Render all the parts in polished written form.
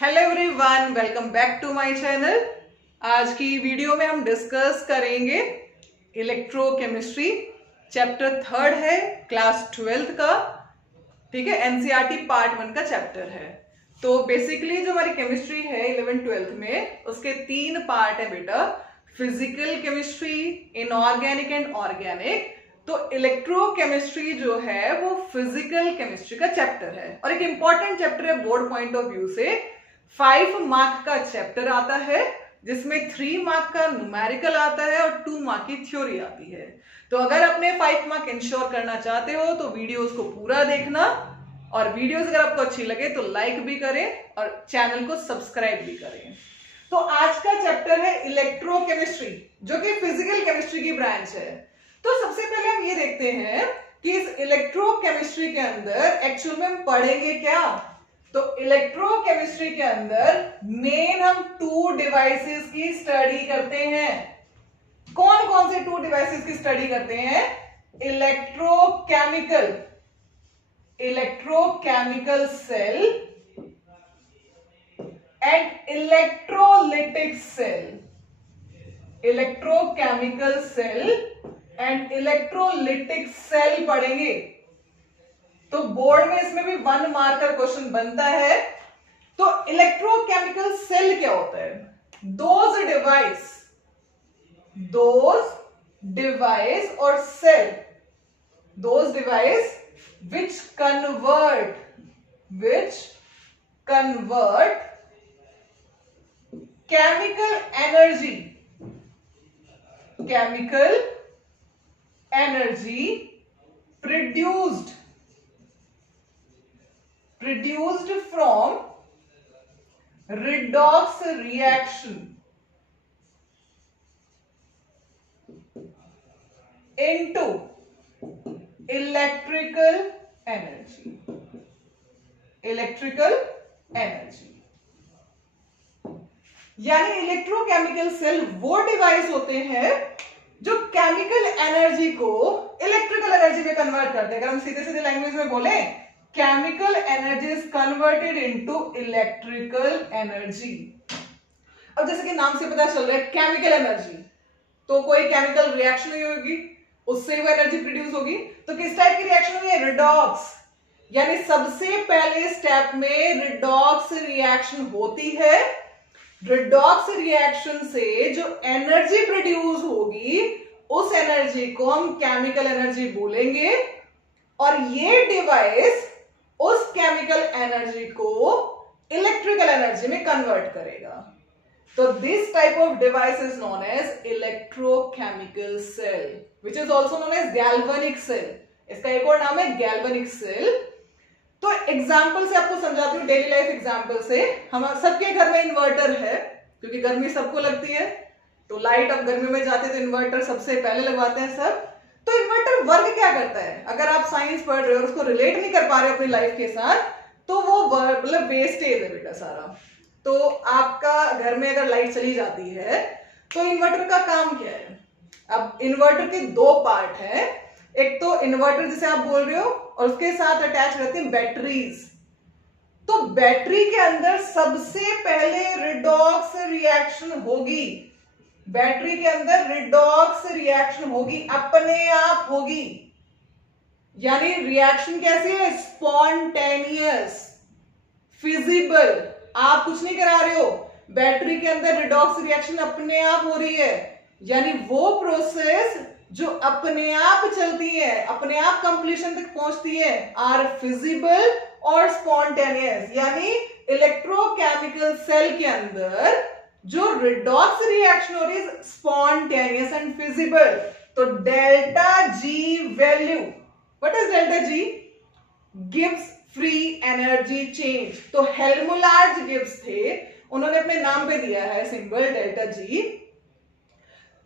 Hello everyone, welcome back to my channel. आज की video में हम डिस्कस करेंगे इलेक्ट्रोकेमिस्ट्री। चैप्टर 3 है क्लास 12th का। ठीक है, एनसीईआरटी पार्ट 1 का चैप्टर है। तो बेसिकली जो हमारी केमिस्ट्री है 11th-12th में, उसके 3 पार्ट है बेटा। Physical chemistry, inorganic and organic. तो इलेक्ट्रोकेमिस्ट्री जो है वो फिजिकल केमिस्ट्री का चैप्टर है और एक इंपॉर्टेंट चैप्टर है बोर्ड पॉइंट ऑफ व्यू से। 5 मार्क का चैप्टर आता है जिसमें 3 मार्क का न्यूमेरिकल आता है और 2 मार्क की थ्योरी आती है। तो अगर अपने 5 मार्क इंश्योर करना चाहते हो तो वीडियोस को पूरा देखना, और वीडियोस अगर आपको अच्छी लगे तो लाइक भी करें और चैनल को सब्सक्राइब भी करें। तो आज का चैप्टर है इलेक्ट्रोकेमिस्ट्री, जो कि फिजिकल केमिस्ट्री की ब्रांच है। तो सबसे पहले हम ये देखते हैं कि इस इलेक्ट्रोकेमिस्ट्री के अंदर एक्चुअल में हम पढ़ेंगे क्या। तो इलेक्ट्रोकेमिस्ट्री के अंदर मेन हम 2 डिवाइसेस की स्टडी करते हैं। कौन कौन से 2 डिवाइसेस की स्टडी करते हैं? Electrochemical cell and electrolytic cell. Electrochemical cell and electrolytic cell पढ़ेंगे। तो बोर्ड में इसमें भी 1 मार्क का क्वेश्चन बनता है। तो इलेक्ट्रोकेमिकल सेल क्या होता है? दोज डिवाइस और cell, those device which convert chemical energy produced from redox reaction into electrical energy। यानी इलेक्ट्रोकेमिकल सेल वो डिवाइस होते हैं जो केमिकल एनर्जी को इलेक्ट्रिकल एनर्जी में कन्वर्ट करते हैं। अगर हम सीधे सीधे लैंग्वेज में बोले, chemical energy is converted into electrical energy. अब जैसे कि नाम से पता चल रहा है केमिकल एनर्जी, तो कोई केमिकल रिएक्शन हुई होगी, उससे वो एनर्जी प्रोड्यूस होगी। तो किस टाइप की रिएक्शन हुई है? रिडॉक्स। यानी सबसे पहले स्टेप में रिडॉक्स रिएक्शन होती है। रिडॉक्स रिएक्शन से जो एनर्जी प्रोड्यूस होगी उस एनर्जी को हम केमिकल एनर्जी बोलेंगे, और ये डिवाइस उस केमिकल एनर्जी को इलेक्ट्रिकल एनर्जी में कन्वर्ट करेगा। तो this type of device is known as electrochemical cell, which is also known as galvanic cell. इसका एक और नाम है गैल्वेनिक सेल। तो एग्जाम्पल से आपको समझाती हूँ, डेली लाइफ एग्जाम्पल से। हम सबके घर में इन्वर्टर है, क्योंकि गर्मी सबको लगती है। तो लाइट अब गर्मी में जाते तो इन्वर्टर सबसे पहले लगवाते हैं सब। तो इन्वर्टर वर्क क्या करता है? अगर आप साइंस पढ़ रहे हो और उसको रिलेट नहीं कर पा रहे अपनी लाइफ के साथ, तो वो मतलब वेस्टेज है बेटा सारा। तो आपका घर में अगर लाइट चली जाती है तो इन्वर्टर का काम क्या है? अब इन्वर्टर के 2 पार्ट हैं। एक तो इन्वर्टर जिसे आप बोल रहे हो, और उसके साथ अटैच रहती हैं बैटरीज। तो बैटरी के अंदर सबसे पहले रिडॉक्स रिएक्शन होगी। बैटरी के अंदर रिडॉक्स रिएक्शन होगी, अपने आप होगी। यानी रिएक्शन कैसी है? Spontaneous, feasible. आप कुछ नहीं करा रहे हो, बैटरी के अंदर रिडॉक्स रिएक्शन अपने आप हो रही है। यानी वो प्रोसेस जो अपने आप चलती है, अपने आप कंप्लीशन तक पहुंचती है, आर फिजिबल और स्पॉन्टेनियस। यानी इलेक्ट्रोकेमिकल सेल के अंदर जो रिडॉक्स रिएक्शन हो रही है स्पॉन्टेनियस एंड फिजिबल। तो delta G value, what is delta G? Gibbs free energy change. तो हेल्मुलार्ड गिब्स थे, उन्होंने अपने नाम पे दिया है सिंबल डेल्टा जी।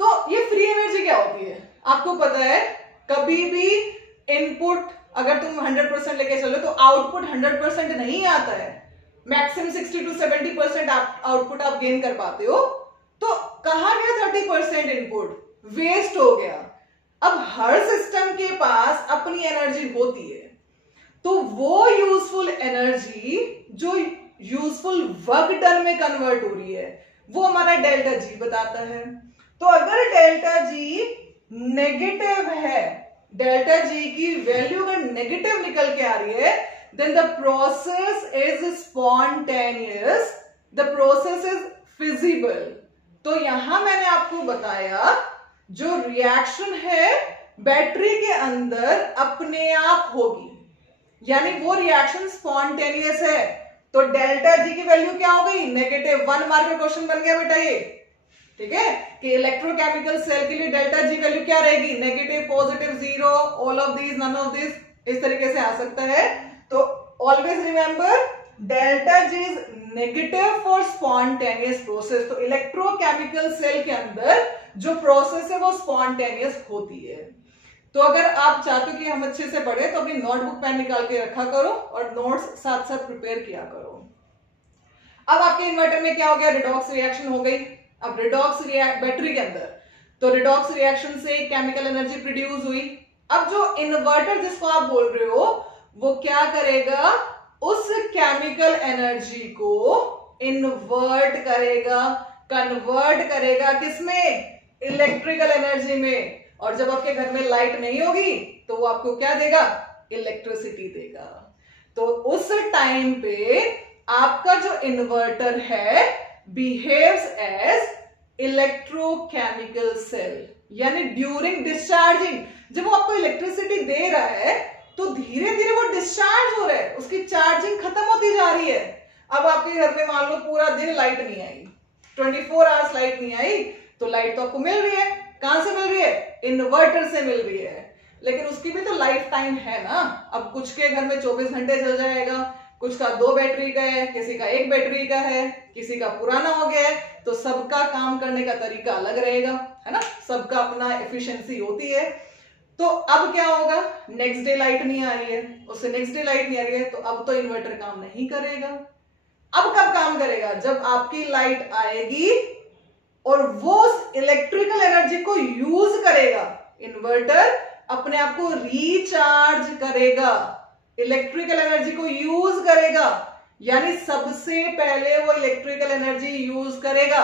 तो ये फ्री एनर्जी क्या होती है? आपको पता है, कभी भी इनपुट अगर तुम 100% लेके चलो तो आउटपुट 100% नहीं आता है। मैक्सिमम 60 to 70% आउटपुट आप गेन कर पाते हो। तो कहां गया 30% इनपुट? वेस्ट हो गया। अब हर सिस्टम के पास अपनी एनर्जी होती है, तो वो यूजफुल एनर्जी जो यूजफुल वर्क डन में कन्वर्ट हो रही है, वो हमारा डेल्टा जी बताता है। तो अगर डेल्टा जी नेगेटिव है, डेल्टा जी की वैल्यू अगर नेगेटिव निकल के आ रही है, then the process is spontaneous, the process is feasible. तो यहां मैंने आपको बताया जो रिएक्शन है बैटरी के अंदर अपने आप होगी, यानी वो रिएक्शन स्पॉन्टेनियस है। तो डेल्टा जी की वैल्यू क्या हो गई, नेगेटिव। 1 मार्क का क्वेश्चन बन गया बेटा ये, ठीक है, कि इलेक्ट्रोकेमिकल सेल के लिए डेल्टा जी वैल्यू क्या रहेगी, negative, positive, 0, all of these, none of this, इस तरीके से आ सकता है। तो always remember delta G is negative for spontaneous process. तो इलेक्ट्रोकेमिकल सेल के अंदर जो प्रोसेस है वो स्पॉन्टेनियस होती है। तो अगर आप चाहते हो कि हम अच्छे से पढ़े तो अपनी नोटबुक पेन निकाल के रखा करो और नोट्स साथ साथ प्रिपेयर किया करो। अब आपके इन्वर्टर में क्या हो गया, रिडॉक्स रिएक्शन हो गई। अब रिडॉक्स बैटरी के अंदर, तो रिडॉक्स रिएक्शन से केमिकल एनर्जी प्रोड्यूस हुई। अब जो इन्वर्टर जिसको आप बोल रहे हो वो क्या करेगा, उस केमिकल एनर्जी को इन्वर्ट करेगा, कन्वर्ट करेगा किसमें, इलेक्ट्रिकल एनर्जी में। और जब आपके घर में लाइट नहीं होगी तो वो आपको क्या देगा, इलेक्ट्रिसिटी देगा। तो उस टाइम पे आपका जो इन्वर्टर है बिहेव्स एज इलेक्ट्रोकेमिकल सेल, यानी ड्यूरिंग डिस्चार्जिंग, जब वो आपको इलेक्ट्रिसिटी दे रहा है तो धीरे धीरे वो डिस्चार्ज हो रहा है, उसकी चार्जिंग खत्म होती जा रही है। अब आपके घर में मान लो पूरा दिन लाइट नहीं आई, 24 आवर्स लाइट नहीं आई, तो लाइट तो आपको मिल रही है, कहां से मिल रही है, इन्वर्टर से मिल रही है, लेकिन उसकी भी तो लाइफ टाइम है ना। अब कुछ के घर में 24 घंटे चल जाएगा, कुछ का 2 बैटरी का है, किसी का 1 बैटरी का है, किसी का पुराना हो गया है, तो सबका काम करने का तरीका अलग रहेगा, है ना, सबका अपना एफिशिएंसी होती है। तो अब क्या होगा, नेक्स्ट डे लाइट नहीं आ रही है, उससे नेक्स्ट डे लाइट नहीं आ रही है, तो अब तो इन्वर्टर काम नहीं करेगा। अब कब काम करेगा, जब आपकी लाइट आएगी और वो इलेक्ट्रिकल एनर्जी को यूज करेगा, इन्वर्टर अपने आप को रिचार्ज करेगा, इलेक्ट्रिकल एनर्जी को यूज करेगा, यानी सबसे पहले वो इलेक्ट्रिकल एनर्जी यूज करेगा,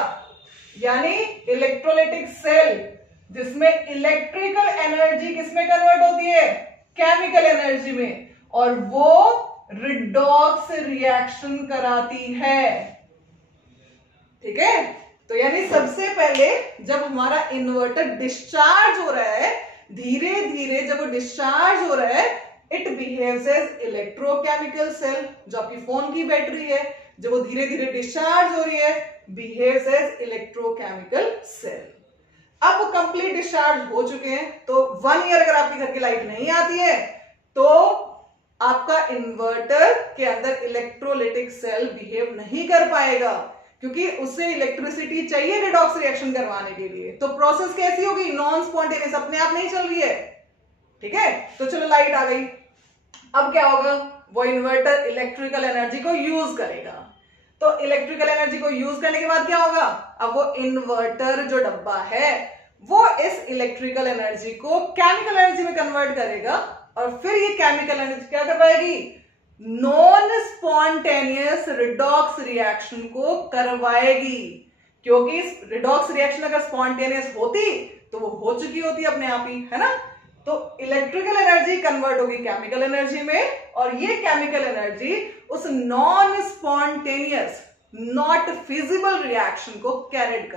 यानी इलेक्ट्रोलाइटिक सेल जिसमें इलेक्ट्रिकल एनर्जी किसमें कन्वर्ट होती है, केमिकल एनर्जी में, और वो रिडॉक्स रिएक्शन कराती है, ठीक है। तो यानी सबसे पहले जब हमारा इन्वर्टर डिस्चार्ज हो रहा है, धीरे धीरे जब वो डिस्चार्ज हो रहा है, it behaves as electrochemical cell, जो आपकी फोन की बैटरी है, जब वो धीरे धीरे डिस्चार्ज हो रही है, बिहेव्स एज इलेक्ट्रोकेमिकल सेल। अब वो कंप्लीट डिस्चार्ज हो चुके हैं, तो 1 ईयर अगर आपके घर की लाइट नहीं आती है तो आपका इन्वर्टर के अंदर इलेक्ट्रोलाइटिक सेल बिहेव नहीं कर पाएगा, क्योंकि उसे इलेक्ट्रिसिटी चाहिए रिडॉक्स रिएक्शन करवाने के लिए। तो प्रोसेस कैसी होगी, नॉन स्पॉन्टेनियस, अपने आप नहीं चल रही है, ठीक है। तो चलो लाइट आ गई, अब क्या होगा, वो इन्वर्टर इलेक्ट्रिकल एनर्जी को यूज करेगा। तो इलेक्ट्रिकल एनर्जी को यूज करने के बाद क्या होगा, अब वो इन्वर्टर जो डब्बा है वो इस इलेक्ट्रिकल एनर्जी को केमिकल एनर्जी में कन्वर्ट करेगा, और फिर ये केमिकल एनर्जी क्या करवाएगी, नॉन स्पॉन्टेनियस रिडॉक्स रिएक्शन को करवाएगी। क्योंकि रिडॉक्स रिएक्शन अगर स्पॉन्टेनियस होती तो वो हो चुकी होती अपने आप ही, है ना। तो इलेक्ट्रिकल एनर्जी कन्वर्ट होगी केमिकल एनर्जी में, और ये केमिकल एनर्जी उस non spontaneous not feasible reaction को कैरिड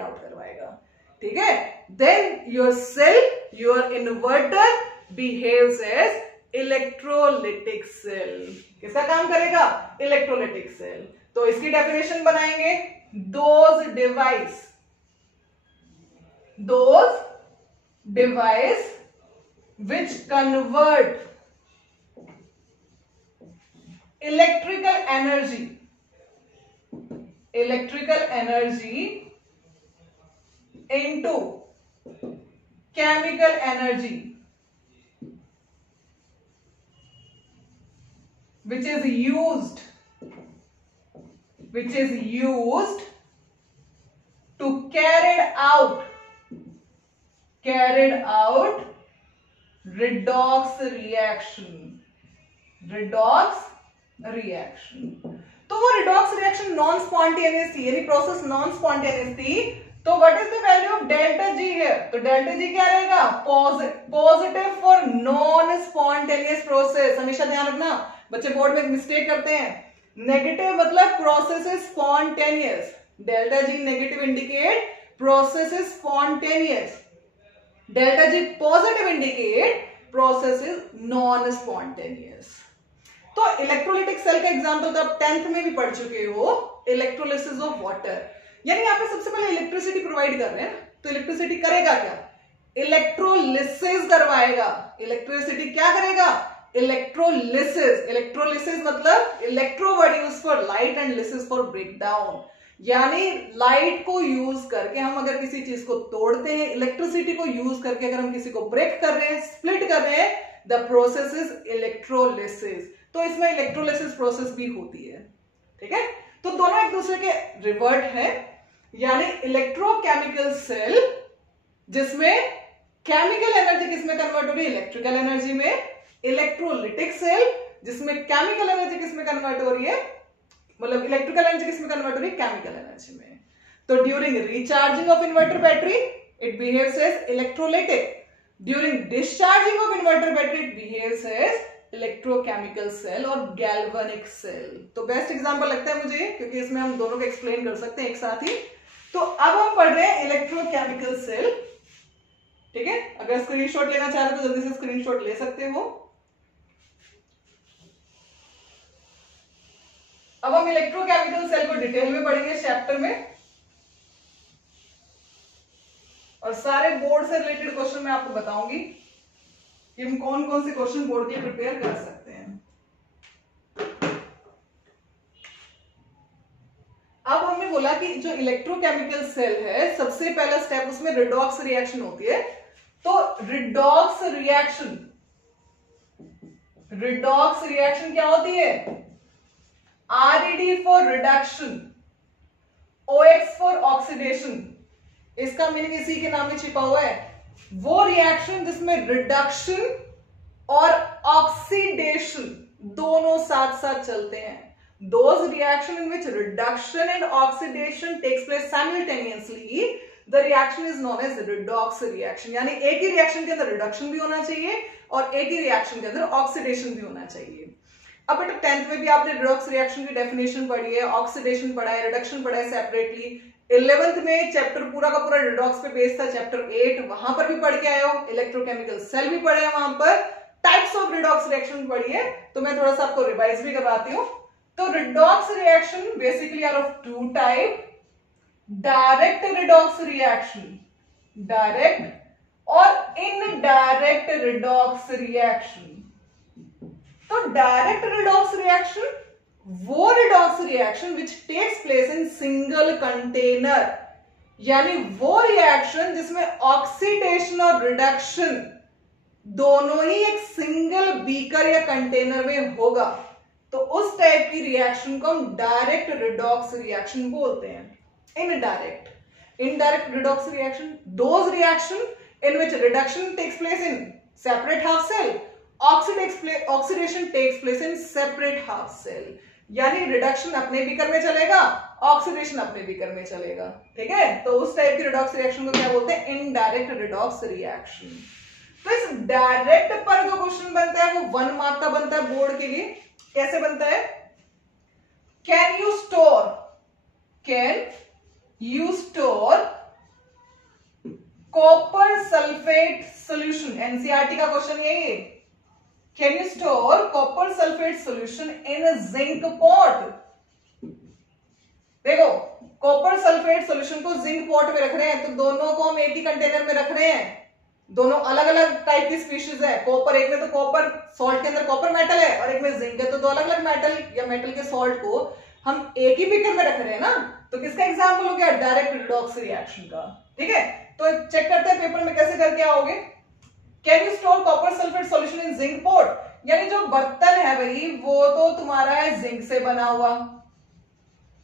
आउट करवाएगा, ठीक है। Then your cell, your inverter behaves as electrolytic cell. किसका काम करेगा, इलेक्ट्रोलाइटिक सेल। तो इसकी डेफिनेशन बनाएंगे, those device which convert electrical energy into chemical energy, which is used to carried out redox reaction. तो वो रिडॉक्स रिएक्शन नॉन स्पॉन्टेनियस थी, यानी प्रोसेस नॉन स्पॉन्टेनियस थी। तो what is the value of delta G here? तो delta G क्या रहेगा? Positive for non spontaneous process. हमेशा ध्यान रखना, बच्चे बोर्ड में मिस्टेक करते हैं। नेगेटिव मतलब process is spontaneous. Delta G negative indicate process is spontaneous. Delta G positive indicate process is non spontaneous. तो इलेक्ट्रोलिटिक सेल का एग्जांपल तो आप 10th में भी पढ़ चुके हो, इलेक्ट्रोलिसिस ऑफ वाटर। यानी यहाँ पे सबसे पहले इलेक्ट्रिसिटी प्रोवाइड कर रहे हैं, तो इलेक्ट्रिसिटी करेगा क्या? इलेक्ट्रोलिसिस करवाएगा। इलेक्ट्रिसिटी क्या करेगा? इलेक्ट्रोलिसिस। इलेक्ट्रोलिसिस मतलब electro word use for light and lysis for break down. यानी लाइट को यूज करके हम अगर किसी चीज को तोड़ते हैं, इलेक्ट्रिसिटी को यूज करके अगर हम किसी को ब्रेक कर रहे हैं, स्प्लिट कर रहे हैं, द प्रोसेस इज इलेक्ट्रोलिसिस। तो इसमें इलेक्ट्रोलिसिस प्रोसेस भी होती है, ठीक है। तो दोनों एक दूसरे के रिवर्ट है, यानी इलेक्ट्रोकेमिकल सेल जिसमें केमिकल एनर्जी किसमें कन्वर्ट हो रही है? इलेक्ट्रिकल एनर्जी में। इलेक्ट्रोलिटिक सेल जिसमें केमिकल एनर्जी किसमें कन्वर्ट हो रही है, मतलब इलेक्ट्रिकल एनर्जी किसमें कन्वर्ट हो रही है? केमिकल एनर्जी में। तो during recharging of inverter battery it behaves as electrolytic. During discharging of inverter battery it behaves as electrochemical cell और गैल्वेनिक सेल। तो बेस्ट एग्जांपल लगता है मुझे, क्योंकि इसमें हम दोनों को एक्सप्लेन कर सकते हैं एक साथ ही। तो अब हम पढ़ रहे हैं इलेक्ट्रोकेमिकल सेल, ठीक है। अगर स्क्रीनशॉट लेना चाह रहे हो तो जल्दी से स्क्रीनशॉट ले सकते हो। अब हम इलेक्ट्रोकेमिकल सेल को डिटेल में पढ़ेंगे चैप्टर में, और सारे बोर्ड से रिलेटेड क्वेश्चन मैं आपको बताऊंगी कि हम कौन कौन से क्वेश्चन बोर्ड के प्रिपेयर कर सकते हैं। अब हमने बोला कि जो इलेक्ट्रोकेमिकल सेल है, सबसे पहला स्टेप उसमें रिडॉक्स रिएक्शन होती है। तो रिडॉक्स रिएक्शन क्या होती है? RED for reduction, OX for oxidation. इसका मीनिंग इसी के नाम में छिपा हुआ है। वो रिएक्शन जिसमें रिडक्शन और ऑक्सीडेशन दोनों साथ साथ चलते हैं। Those reaction in which reduction and oxidation takes place simultaneously, the reaction is known as redox reaction। यानी एक ही रिएक्शन के अंदर रिडक्शन भी होना चाहिए और एक ही रिएक्शन के अंदर ऑक्सीडेशन भी होना चाहिए। अब बेटा 10th में भी आपने रिडॉक्स रिएक्शन की डेफिनेशन पढ़ी है, ऑक्सीडेशन पढ़ा है, रिडक्शन पढ़ा है सेपरेटली। 11th में चैप्टर पूरा का पूरा रिडॉक्स पे बेस्ड था, चैप्टर 8 वहां पर भी पढ़ के आए हो। इलेक्ट्रोकेमिकल सेल भी पढ़े हैं, वहां पर टाइप्स ऑफ रिडॉक्स रिएक्शन पढ़ी है। तो मैं थोड़ा सा आपको रिवाइज भी करवाती हूँ। तो redox reaction basically are of two type, direct redox reaction, direct और इनडायरेक्ट रिडॉक्स रिएक्शन। तो डायरेक्ट रिडॉक्स रिएक्शन वो redox reaction which takes place in single container, यानी वो रिएक्शन जिसमें ऑक्सीडेशन और रिडक्शन दोनों ही एक सिंगल बीकर या कंटेनर में होगा। तो उस टाइप की रिएक्शन को हम डायरेक्ट रिडॉक्स रिएक्शन बोलते हैं। Indirect redox reaction, those reaction in which reduction takes place in separate half cell, oxidation takes place in separate half cell. यानी रिडक्शन अपने बीकर में चलेगा, ऑक्सीडेशन अपने बीकर में चलेगा, ठीक है। तो उस टाइप की रिडॉक्स रिएक्शन को क्या बोलते हैं? Indirect redox reaction. तो इस डायरेक्ट पर जो क्वेश्चन बनता है वो 1 मार्क का बनता है बोर्ड के लिए। कैसे बनता है? Can you store copper sulphate solution? NCERT का क्वेश्चन यही है। Can you store copper sulphate solution in a zinc pot? देखो, कॉपर सल्फेट सॉल्यूशन को जिंक पॉट में रख रहे हैं, तो दोनों को हम एक ही कंटेनर में रख रहे हैं। दोनों अलग अलग टाइप की स्पीशीज है। कॉपर, एक में तो कॉपर सॉल्ट के अंदर कॉपर मेटल है और एक में जिंक है, तो दो अलग अलग मेटल या मेटल के सॉल्ट को हम एक ही बीकर में रख रहे हैं ना। तो किसका एग्जांपल हो गया? डायरेक्ट रिडॉक्स रिएक्शन का, ठीक है। तो चेक करते हैं पेपर में कैसे करके आओगे। Can you store copper sulphate solution in zinc pot? यानी जो बर्तन है भाई वो तो तुम्हारा है जिंक से बना हुआ,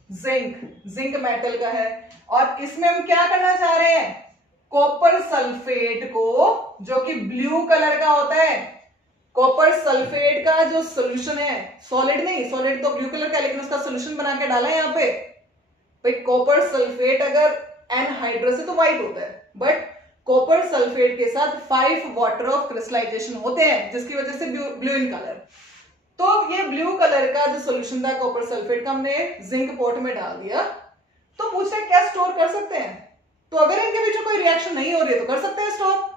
जिंक मेटल का है, और इसमें हम क्या करना चाह रहे हैं? कॉपर सल्फेट को, जो कि ब्लू कलर का होता है, कॉपर सल्फेट का जो सोल्यूशन है, सॉलिड नहीं, सॉलिड तो ब्लू कलर का, लेकिन उसका सोल्यूशन बना के डाला है यहाँ पे। भाई कॉपर सल्फेट अगर एनहाइड्रस है तो व्हाइट होता है, बट कॉपर सल्फेट के साथ 5 वाटर ऑफ क्रिस्टलाइजेशन होते हैं, जिसकी वजह से ब्लू इन कलर। तो ये ब्लू कलर का जो सोल्यूशन था कॉपर सल्फेट का, हमने जिंक पॉट में डाल दिया। तो पूछ रहे क्या स्टोर कर सकते हैं? तो अगर इनके बीच में कोई रिएक्शन नहीं हो रही है तो कर सकते हैं स्टोर।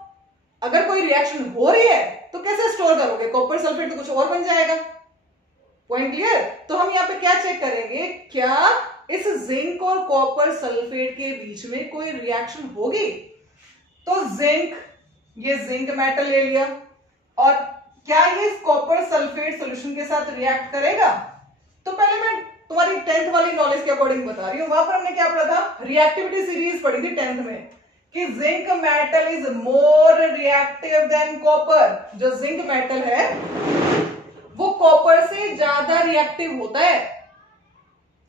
अगर कोई रिएक्शन हो रही है तो कैसे स्टोर करोगे? कॉपर सल्फेट तो कुछ और बन जाएगा। Point clear? तो हम यहाँ पे क्या चेक करेंगे, क्या इस जिंक और कॉपर सल्फेट के बीच में कोई रिएक्शन होगी? तो जिंक, ये जिंक मेटल ले लिया, और क्या ये कॉपर सल्फेट सॉल्यूशन के साथ रिएक्ट करेगा? तो पहले मैं तुम्हारी 10th वाली नॉलेज के अकॉर्डिंग बता रही हूं। वहां पर हमने क्या पढ़ा था, रिएक्टिविटी सीरीज पढ़ी थी 10th में, कि zinc metal is more reactive than copper. जो जिंक मेटल है वो कॉपर से ज्यादा रिएक्टिव होता है।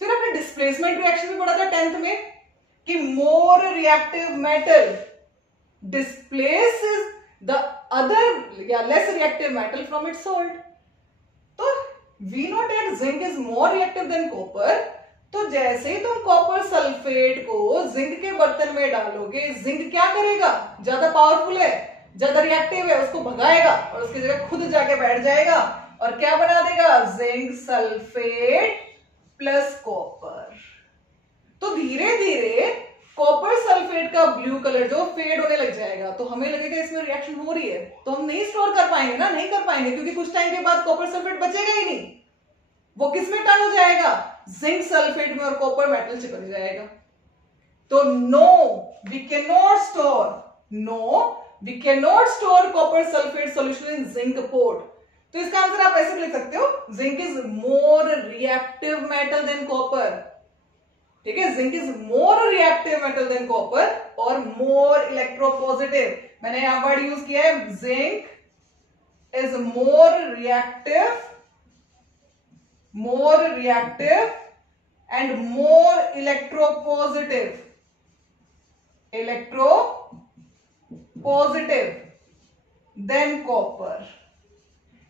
फिर हमने डिस्प्लेसमेंट रिएक्शन भी पढ़ा था 10th में, कि मोर reactive metal displaces the other less reactive metal from its salt. तो we know that zinc is more reactive than copper। तो जैसे ही तुम कॉपर सल्फेट को जिंक के बर्तन में डालोगे, जिंक क्या करेगा? ज्यादा पावरफुल है, ज्यादा रिएक्टिव है, उसको भगाएगा और उसकी जगह खुद जाके बैठ जाएगा और क्या बना देगा? Zinc sulphate plus copper. तो धीरे धीरे कॉपर सल्फेट का ब्लू कलर जो फेड होने लग जाएगा, तो हमें लगेगा इसमें रिएक्शन हो रही है, तो हम नहीं स्टोर कर पाएंगे ना, नहीं कर पाएंगे, क्योंकि कुछ टाइम के बाद कॉपर सल्फेट बचेगा ही नहीं। वो किस में टर्न हो जाएगा? जिंक सल्फेट में, और कॉपर मेटल चिपक जाएगा। तो no we can not store copper sulphate solution in zinc pot. तो इसका आंसर आप ऐसे लिख सकते हो, zinc is more reactive metal than copper. ठीक है, zinc is more reactive metal than copper और मोर इलेक्ट्रोपॉजिटिव। मैंने यहां वर्ड यूज किया है, zinc is more reactive and more electropositive than copper.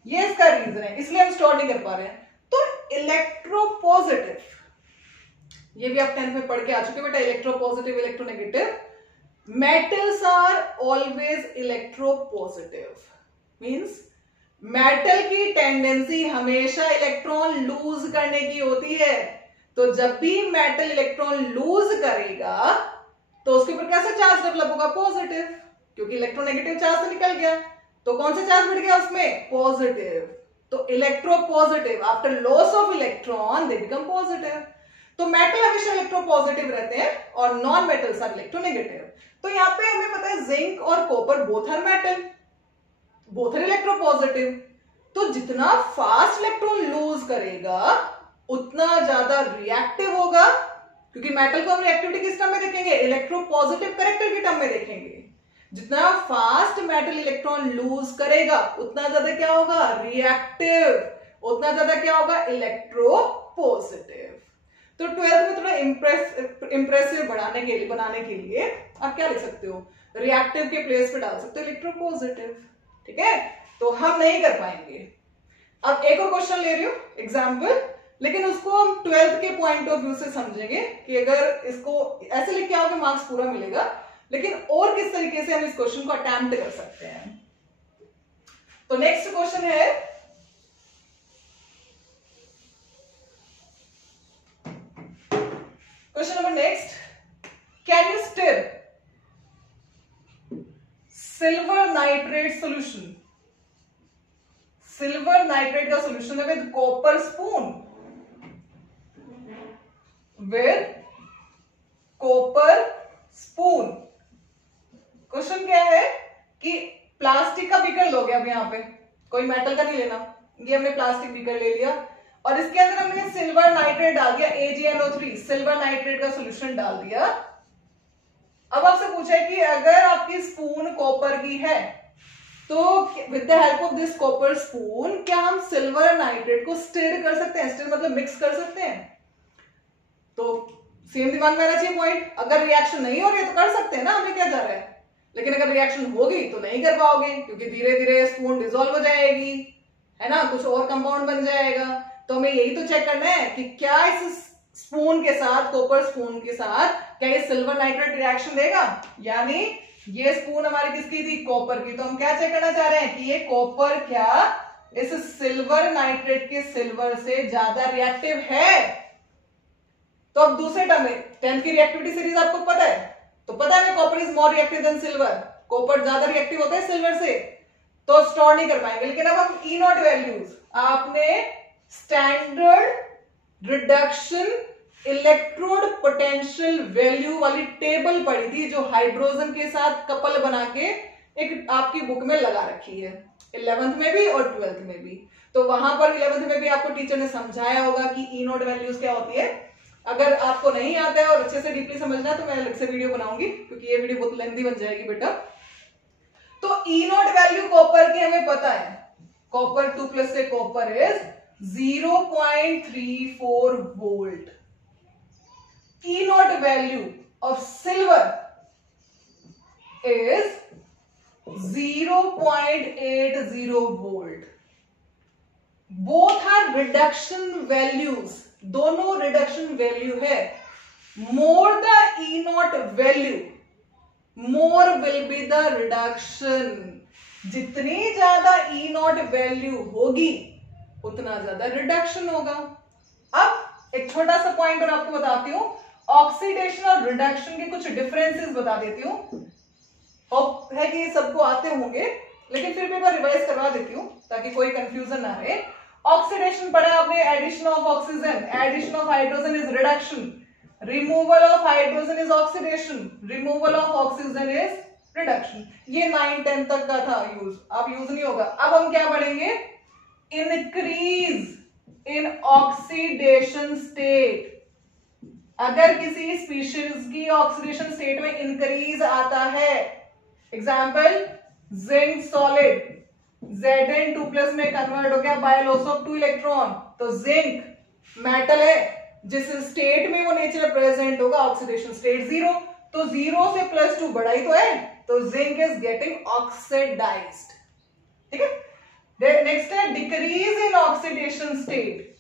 ये इसका रीजन है, इसलिए हम स्टोर नहीं कर पा रहे हैं। तो इलेक्ट्रोपॉजिटिव, ये भी आप 10th में पढ़ के आ चुके बेटा, electropositive, electronegative. Metals are always electropositive, means metal की टेंडेंसी हमेशा इलेक्ट्रॉन लूज करने की होती है। तो जब भी मेटल इलेक्ट्रॉन लूज करेगा तो उसके ऊपर कैसा चार्ज डेवलप होगा? पॉजिटिव, क्योंकि इलेक्ट्रोनेगेटिव चार्ज से निकल गया, तो कौन सा चार्ज बढ़ गया उसमें? पॉजिटिव। तो electropositive, after loss of electron they become positive. तो मेटल हमेशा इलेक्ट्रोपॉजिटिव रहते हैं और नॉन मेटल्स आर इलेक्ट्रोनेगेटिव। तो यहाँ पे हमें पता है जिंक और copper both are metal, both are electropositive. तो जितना फास्ट इलेक्ट्रॉन लूज करेगा उतना ज्यादा रिएक्टिव होगा, क्योंकि मेटल को हम रिएक्टिविटी किस टर्म में देखेंगे? इलेक्ट्रोपॉजिटिव कैरेक्टर के टर्म में देखेंगे। जितना फास्ट मेटल इलेक्ट्रॉन लूज करेगा उतना ज्यादा क्या होगा? रिएक्टिव। उतना ज्यादा क्या होगा? इलेक्ट्रोपॉजिटिव। तो 12th में थोड़ा इंप्रेसिव बनाने के लिए आप क्या लिख सकते हो? रिएक्टिव के प्लेस पे डाल सकते हो इलेक्ट्रोपॉजिटिव। ठीक है, तो हम नहीं कर पाएंगे। अब एक और क्वेश्चन ले रही हूं एग्जाम्पल, लेकिन उसको हम 12th के पॉइंट ऑफ व्यू से समझेंगे कि अगर इसको ऐसे लिख के आओगे मार्क्स पूरा मिलेगा, लेकिन और किस तरीके से हम इस क्वेश्चन को अटेम्प्ट कर सकते हैं। तो नेक्स्ट क्वेश्चन है, question number next, can you stir silver nitrate solution? Silver nitrate का सॉल्यूशन है with copper spoon, with copper spoon. Question क्या है कि प्लास्टिक का बीकर लोगे, अब यहां पे कोई मेटल का नहीं लेना, ये हमने प्लास्टिक बीकर ले लिया और इसके अंदर हमने सिल्वर नाइट्रेट डाल दिया, AgNO3, सिल्वर नाइट्रेट का सॉल्यूशन डाल दिया। अब आपसे पूछा है कि अगर आपकी स्पून कॉपर की है तो with the help of this copper spoon क्या हम सिल्वर नाइट्रेट को स्टिर कर सकते हैं? स्टिर मतलब मिक्स कर सकते हैं। तो सेम दिमाग में रहना चाहिए पॉइंट, अगर रिएक्शन नहीं हो रही है तो कर सकते हैं ना, हमें क्या जा रहा है। लेकिन अगर रिएक्शन होगी तो नहीं कर पाओगे, क्योंकि धीरे धीरे स्पून डिसॉल्व हो जाएगी। है ना, कुछ और कंपाउंड बन जाएगा। तो हमें यही तो चेक करना है कि क्या इस स्पून के साथ, कॉपर स्पून के साथ, क्या ये सिल्वर नाइट्रेट रिएक्शन देगा। यानी ये स्पून हमारी किसकी थी, कॉपर की। तो हम क्या चेक करना चाह रहे हैं कि ये कॉपर क्या इस सिल्वर नाइट्रेट के सिल्वर से ज्यादा रिएक्टिव है। तो अब दूसरे टर्म में 10th की रिएक्टिविटी सीरीज आपको पता है, तो पता है copper is more reactive then silver, copper ज्यादा रिएक्टिव होता है सिल्वर से, तो स्टोर नहीं कर पाएंगे। लेकिन अब हम ई नॉट वैल्यूज, आपने standard reduction electrode potential value वाली टेबल पढ़ी थी, जो हाइड्रोजन के साथ कपल बना के एक आपकी बुक में लगा रखी है, 11th में भी और 12th में भी। तो वहां पर 11th में भी आपको टीचर ने समझाया होगा कि ई नॉट वैल्यूज क्या होती है। अगर आपको नहीं आता है और अच्छे से डीपली समझना है तो मैं अलग से वीडियो बनाऊंगी, क्योंकि ये वीडियो बहुत लेंथी बन जाएगी बेटा। तो ई नॉट वैल्यू कॉपर की हमें पता है, कॉपर 2+ से copper is 0.34 volt. E not value of silver is 0.80 volt. Both are reduction values, दोनों रिडक्शन वैल्यू है। More the E not value more will be the reduction. जितनी ज्यादा ई नॉट वैल्यू होगी उतना ज्यादा रिडक्शन होगा। अब एक छोटा सा पॉइंट और आपको बताती हूं, ऑक्सीडेशन और रिडक्शन के कुछ डिफरेंसेस बता देती हूं। होप है कि सबको आते होंगे, लेकिन फिर भी मैं रिवाइज करवा देती हूं ताकि कोई कंफ्यूजन ना रहे। ऑक्सीडेशन पढ़ा आपने, addition of oxygen, addition of hydrogen is reduction, removal of hydrogen is oxidation, removal of oxygen is reduction. ये 9-10 तक का था यूज, अब यूज नहीं होगा। अब हम क्या पढ़ेंगे, इंक्रीज इन ऑक्सीडेशन स्टेट। अगर किसी स्पीशीज की ऑक्सीडेशन स्टेट में इंक्रीज आता है, एग्जाम्पल जिंक सॉलिड Zn2+ में कन्वर्ट हो गया बाय लॉस ऑफ 2 इलेक्ट्रॉन, तो जिंक मेटल है, जिस स्टेट में वो नेचर प्रेजेंट होगा ऑक्सीडेशन स्टेट 0, तो 0 से +2 बड़ा ही तो है, तो जिंक इज गेटिंग ऑक्सीडाइज्ड। ठीक है, नेक्स्ट है डिक्रीज इन ऑक्सीडेशन स्टेट।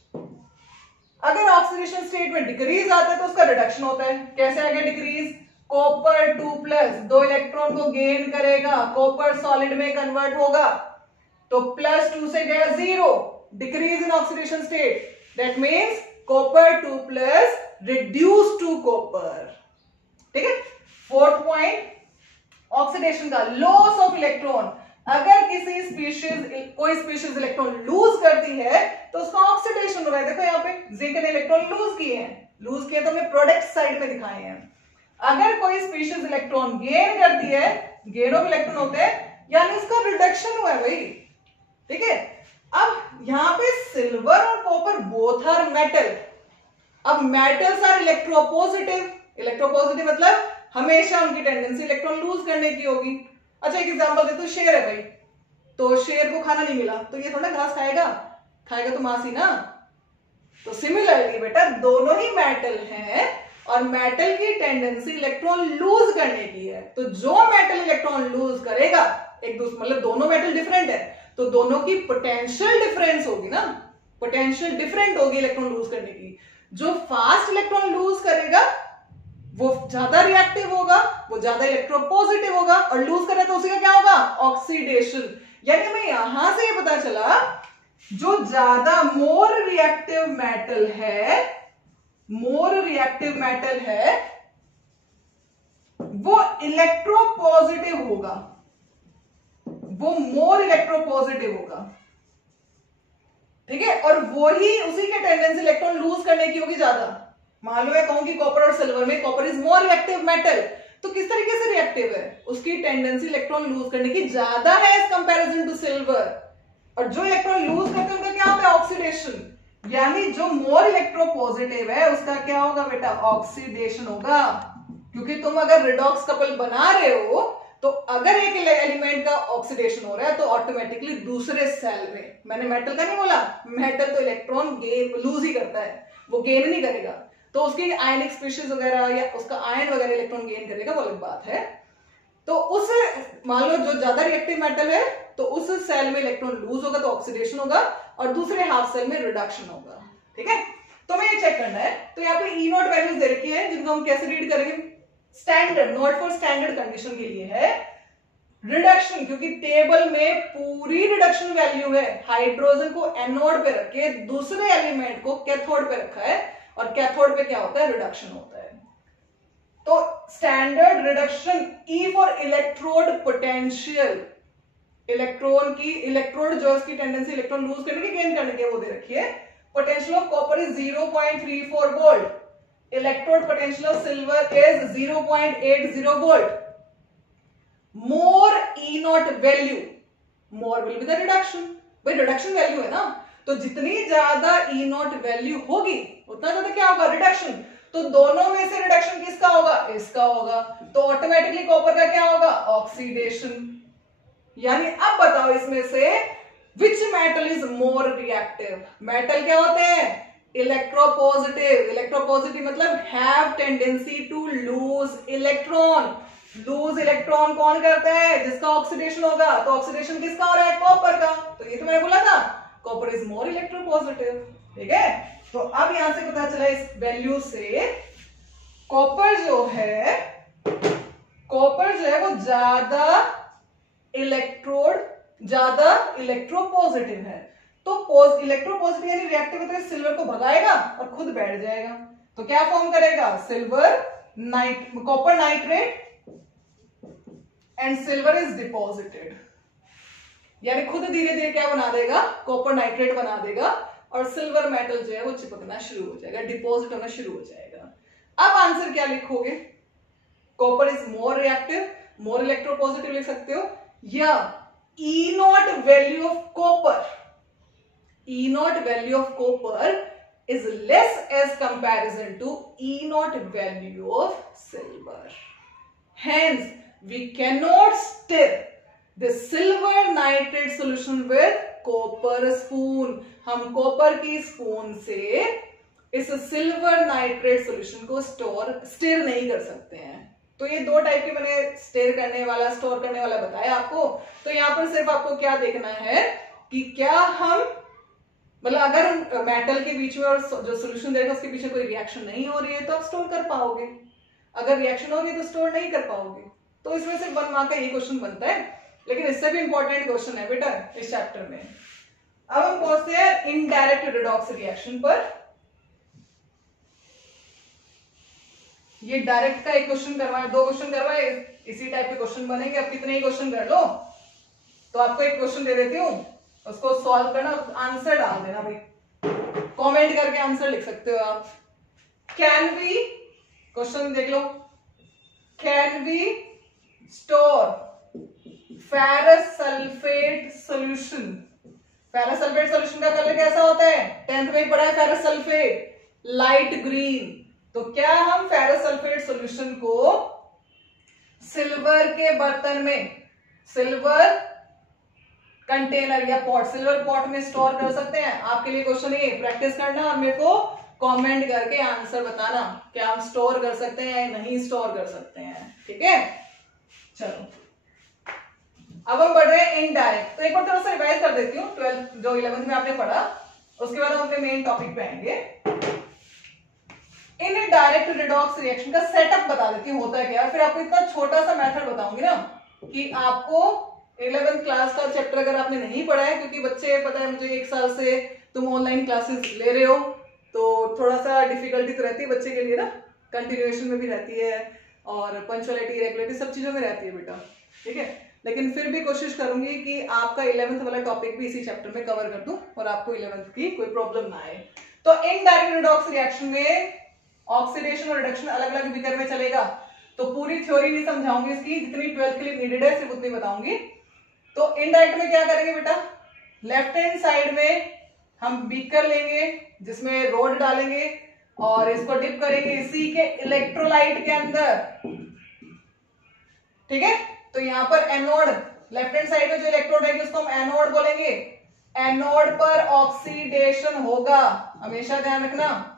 अगर ऑक्सीडेशन स्टेट में डिक्रीज आता है तो उसका रिडक्शन होता है। कैसे आगे डिक्रीज, कॉपर 2+ 2 इलेक्ट्रॉन को गेन करेगा, कॉपर सॉलिड में कन्वर्ट होगा, तो +2 से गया 0, decrease in oxidation state, that means copper 2+ reduce to copper. ठीक है, 4th पॉइंट ऑक्सीडेशन का, लॉस ऑफ इलेक्ट्रॉन। अगर किसी स्पीशीज, कोई स्पीशीज इलेक्ट्रॉन लूज करती है तो उसका ऑक्सीडेशन हो रहा है। देखो यहाँ पे जिंक ने इलेक्ट्रॉन लूज किए तो हमने प्रोडक्ट साइड में दिखाए हैं। अगर कोई स्पीशीज इलेक्ट्रॉन गेन करती है, गेन ऑफ इलेक्ट्रॉन होते हैं, यानी उसका रिडक्शन हुआ है भाई। ठीक है, अब यहाँ पे सिल्वर और कॉपर बोथ आर मेटल। अब मेटल्स आर इलेक्ट्रोपॉजिटिव। इलेक्ट्रोपॉजिटिव मतलब हमेशा उनकी टेंडेंसी इलेक्ट्रॉन लूज करने की होगी। अच्छा एक एग्जांपल देते, शेर है भाई, तो शेर को खाना नहीं मिला तो ये थोड़ा घास खाएगा, खाएगा तो मांस ही ना। तो सिमिलरली बेटा दोनों ही मेटल हैं और मेटल की टेंडेंसी इलेक्ट्रॉन लूज करने की है। तो जो मेटल इलेक्ट्रॉन लूज करेगा, एक दूसरे मतलब दोनों मेटल डिफरेंट है तो दोनों की पोटेंशियल डिफरेंस होगी ना, पोटेंशियल डिफरेंट होगी इलेक्ट्रॉन लूज करने की। जो फास्ट इलेक्ट्रॉन लूज करेगा वो ज्यादा रिएक्टिव होगा, वो ज्यादा इलेक्ट्रोपॉजिटिव होगा, और लूज करे तो उसी का क्या होगा, ऑक्सीडेशन। यानी हमें यहां से ये पता चला जो ज्यादा मोर रिएक्टिव मेटल है वो इलेक्ट्रोपॉजिटिव होगा, वो मोर इलेक्ट्रोपॉजिटिव होगा। ठीक है, और वो ही उसी के टेंडेंसी इलेक्ट्रॉन लूज करने की होगी ज्यादा। मान लो मैं कहूं कि कॉपर और सिल्वर में copper is more reactive metal, तो किस तरीके से रिएक्टिव है, उसकी टेंडेंसी इलेक्ट्रॉन लूज करने की ज्यादा है एज कंपैरिजन टू सिल्वर। और जो इलेक्ट्रॉन लूज करते हैं उनका क्या होता है, ऑक्सीडेशन। यानी जो मोर इलेक्ट्रोपॉजिटिव है उसका क्या होगा बेटा, ऑक्सीडेशन होगा। क्योंकि तुम अगर रिडॉक्स कपल बना रहे हो तो अगर एक एलिमेंट का ऑक्सीडेशन हो रहा है तो ऑटोमेटिकली दूसरे सेल में, मैंने मेटल का नहीं बोला, मेटल तो इलेक्ट्रॉन गेन लूज ही करता है, वो गेन नहीं करेगा। तो उसकी आयनिक स्पीशीज वगैरह या उसका आयन वगैरह इलेक्ट्रॉन गेन करेगा, वो अलग बात है। तो उस मान लो जो ज्यादा रिएक्टिव मेटल है तो उस सेल में इलेक्ट्रॉन लूज होगा तो ऑक्सीडेशन होगा और दूसरे हाफ सेल में रिडक्शन होगा। ठीक है, तो हमें ये चेक करना है। तो यहाँ पे ई नॉट वैल्यूज दे रखी है जिनको हम कैसे रीड करेंगे, standard not for standard condition के लिए है रिडक्शन, क्योंकि टेबल में पूरी रिडक्शन वैल्यू है। हाइड्रोजन को एनोड पे रख के दूसरे एलिमेंट को कैथोड पे रखा है और कैथोड पे क्या होता है, रिडक्शन होता है। तो standard reduction E for electrode potential, electron की इलेक्ट्रोड जो इसकी टेंडेंसी इलेक्ट्रॉन लूज करने की गेन करने की वो दे रखी है। Potential of copper is 0.34 volt, electrode potential of silver is 0.80 volt. More E not value, more will be the reduction, भाई रिडक्शन वैल्यू है ना, तो जितनी ज्यादा ई नॉट वैल्यू होगी उतना ज्यादा क्या होगा, रिडक्शन। तो दोनों में से रिडक्शन किसका होगा, इसका होगा, तो ऑटोमेटिकली कॉपर का क्या होगा, ऑक्सीडेशन। यानी अब बताओ इसमें से which metal is more reactive, metal क्या होते हैं, इलेक्ट्रोपॉजिटिव। इलेक्ट्रोपॉजिटिव मतलब have tendency to lose electron. Lose electron कौन करता है, जिसका ऑक्सीडेशन होगा, तो ऑक्सीडेशन किसका हो रहा है, कॉपर का। तो ये तो मैंने बोला था कॉपर इज मोर इलेक्ट्रोपॉजिटिव। ठीक है, तो अब यहां से पता चला इस वैल्यू से कॉपर जो है वो ज्यादा इलेक्ट्रोपॉजिटिव है। तो इलेक्ट्रोपॉजिटिव यानी रिएक्टिव है तो सिल्वर को भगाएगा और खुद बैठ जाएगा। तो क्या फॉर्म करेगा, copper nitrate and silver is deposited, यानी खुद धीरे धीरे क्या बना देगा, कॉपर नाइट्रेट बना देगा और सिल्वर मेटल जो है वो चिपकना शुरू हो जाएगा, डिपॉजिट होना शुरू हो जाएगा। अब आंसर क्या लिखोगे, copper is more reactive, more electropositive लिख सकते हो, या E not value of copper is less as comparison to E naught value of silver. Hence, we cannot stir the silver nitrate solution with copper spoon. हम copper की spoon से इस silver nitrate solution को stir नहीं कर सकते हैं। तो ये दो टाइप के मैंने स्टिर करने वाला, स्टोर करने वाला बताया आपको। तो यहाँ पर सिर्फ आपको क्या देखना है कि क्या हम मतलब अगर मेटल के बीच में और जो सोल्यूशन देगा उसके पीछे कोई रिएक्शन नहीं हो रही है तो आप स्टोर कर पाओगे, अगर रिएक्शन होगी तो स्टोर नहीं कर पाओगे। तो इसमें सिर्फ 1 मार्क का ये क्वेश्चन बनता है, लेकिन इससे भी इंपॉर्टेंट क्वेश्चन है बेटा इस चैप्टर में। अब हम पहुंचते हैं इनडायरेक्ट रिडॉक्स रिएक्शन पर। ये डायरेक्ट का एक क्वेश्चन करवाए, 2 क्वेश्चन करवाए, इसी टाइप के क्वेश्चन बनेंगे। अब कितने ही क्वेश्चन कर लो, तो आपको एक क्वेश्चन दे देती हूँ, उसको सॉल्व करना, आंसर डाल देना भाई, कमेंट करके आंसर लिख सकते हो आप। कैन वी, क्वेश्चन देख लो, can we store ferrous sulphate solution. Ferrous sulphate solution का कलर कैसा होता है, 10th में ही पढ़ा है फेरस सल्फेट, लाइट ग्रीन। तो क्या हम फेरस सल्फेट सॉल्यूशन को सिल्वर के बर्तन में, सिल्वर कंटेनर या पॉट, सिल्वर पॉट में स्टोर कर सकते हैं? आपके लिए क्वेश्चन है, प्रैक्टिस करना और मेरे को कमेंट करके आंसर बताना क्या हम स्टोर कर सकते हैं या नहीं स्टोर कर सकते हैं। ठीक है, चलो अब हम बढ़ रहे हैं इनडायरेक्ट। तो एक बार थोड़ा सा रिवाइज कर देती हूँ 12th जो 11th में आपने पढ़ा, उसके बाद हम अपने मेन टॉपिक पे आएंगे। इनडायरेक्ट रिडॉक्स रिएक्शन का सेटअप बता देती हूँ होता है क्या, फिर आपको इतना छोटा सा मेथड बताऊंगी ना कि आपको 11th क्लास का चैप्टर अगर आपने नहीं पढ़ा है, क्योंकि बच्चे पता है मुझे 1 साल से तुम ऑनलाइन क्लासेस ले रहे हो तो थोड़ा सा डिफिकल्टी तो रहती है बच्चे के लिए ना, कंटिन्यूएशन में भी रहती है और पंक्चुअलिटी रेगुलरिटी सब चीजों में रहती है बेटा। ठीक है, लेकिन फिर भी कोशिश करूंगी कि आपका 11th वाला टॉपिक भी इसी चैप्टर में कवर कर दूं और आपको 11th की कोई प्रॉब्लम ना आए। तो इनडायरेक्ट रिडॉक्स रिएक्शन में ऑक्सीडेशन और रिडक्शन अलग अलग बीकर में चलेगा, तो पूरी थ्योरी नहीं समझाऊंगी इसकी, जितनी 12th के लिए नीडेड है सिर्फ उतनी बताऊंगी। तो इनडायरेक्ट में क्या करेंगे बेटा, लेफ्ट हैंड साइड में हम बीकर लेंगे जिसमें रोड डालेंगे और इसको डिप करेंगे इसी के इलेक्ट्रोलाइट के अंदर। ठीक है, तो यहां पर एनोड, लेफ्ट हैंड साइड में जो इलेक्ट्रोड है उसको हम एनोड बोलेंगे। एनोड पर ऑक्सीडेशन होगा, हमेशा ध्यान रखना।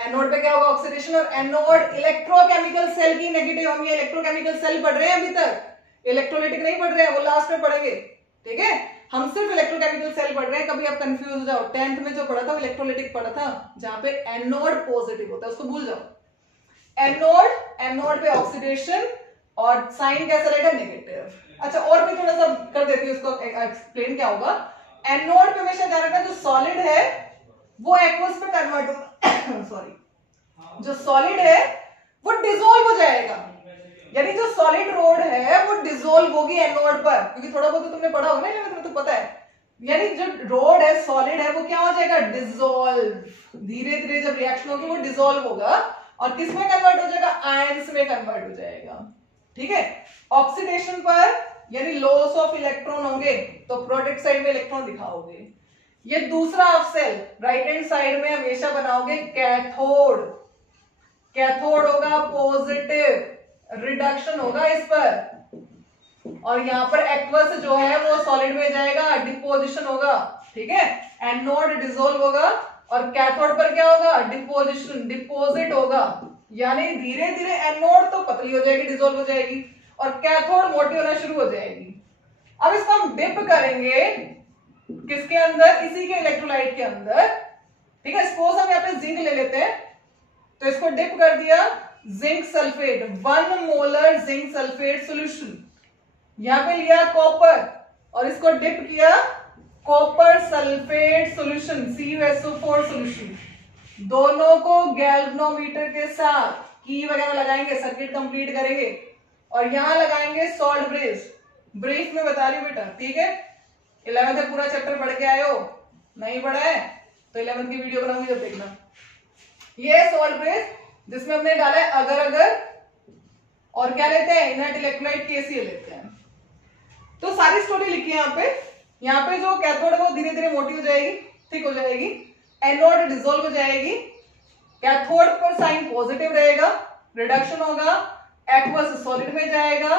एनोड पे क्या होगा, ऑक्सीडेशन। और एनोड इलेक्ट्रोकेमिकल सेल की नेगेटिव, हम ये इलेक्ट्रोकेमिकल सेल पढ़ रहे हैं अभी तक, इलेक्ट्रोलाइटिक नहीं पढ़ रहे हैं, वो लास्ट में पढ़ेंगे, ठीक है। हम सिर्फ इलेक्ट्रोकेमिकल सेल पढ़ रहे हैं, कभी आप कंफ्यूज हो जाओ, 10th में जो पढ़ा था वो इलेक्ट्रोलाइटिक पढ़ा था, जहां पे एनोड पॉजिटिव होता है, उसको भूल जाओ। एनोड पे ऑक्सीडेशन और साइन कैसा रहेगा, नेगेटिव। अच्छा और भी थोड़ा सा कर देती हूँ उसको एक्सप्लेन क्या होगा। एनोड पे हमेशा ध्यान रखना, जो सॉलिड है वो एक्वस पे कन्वर्ट होगा सॉरी, जो सॉलिड है वो डिसॉल्व हो जाएगा, यानी जो सॉलिड रोड है वो डिसॉल्व होगी एनोड पर, क्योंकि थोड़ा बहुत तो तुमने पढ़ा होगा ना, तुम्हें तो पता है, यानी जो रोड है सॉलिड है वो क्या हो जाएगा, डिसॉल्व। धीरे धीरे जब रिएक्शन होगी वो डिसॉल्व होगा और किस में कन्वर्ट हो जाएगा, आयंस में कन्वर्ट हो जाएगा, ठीक है। ऑक्सीडेशन पर यानी लॉस ऑफ इलेक्ट्रॉन होंगे तो प्रोडक्ट साइड में इलेक्ट्रॉन दिखाओगे। ये दूसरा half cell right hand side में हमेशा बनाओगे कैथोड, कैथोड होगा पॉजिटिव, रिडक्शन होगा इस पर, और यहां पर एक्वस जो है वो सॉलिड में जाएगा, डिपोजिशन होगा, ठीक है। एनोड डिसॉल्व होगा और कैथोड पर क्या होगा, डिपोजिशन, डिपोजिट होगा, यानी धीरे धीरे एनोड तो पतली हो जाएगी, डिसॉल्व हो जाएगी, और कैथोड मोटी होना शुरू हो जाएगी। अब इसको हम डिप करेंगे किसके अंदर, इसी के इलेक्ट्रोलाइट के अंदर, ठीक है। सपोज हम यहाँ पे जिंक ले लेते हैं, तो इसको डिप कर दिया zinc sulphate, 1 molar zinc sulphate solution. यहां पे लिया कॉपर और इसको डिप किया copper sulphate solution, CuSO4 solution. दोनों को गैल्वेनोमीटर के साथ की वगैरह लगाएंगे, सर्किट कंप्लीट करेंगे और यहां लगाएंगे सॉल्ट ब्रेस। ब्रीफ में बता रही हूं बेटा, ठीक है। 11th में पूरा चैप्टर पढ़ के आए हो, नहीं पढ़ा है तो 11th की वीडियो बनाऊंगी जब देखना। ये सॉल्ट ब्रेस जिसमें हमने डाला है अगर अगर, और क्या लेते हैं, इनर्ट इलेक्ट्रोलाइट KCl लेते हैं। तो सारी स्टोरी लिखी है यहाँ पे जो कैथोड है वो धीरे धीरे मोटी हो जाएगी, थिक हो जाएगी, एनोड डिसॉल्व हो जाएगी, कैथोड पर साइन पॉजिटिव रहेगा, रिडक्शन होगा, एक्वस सॉलिड में जाएगा,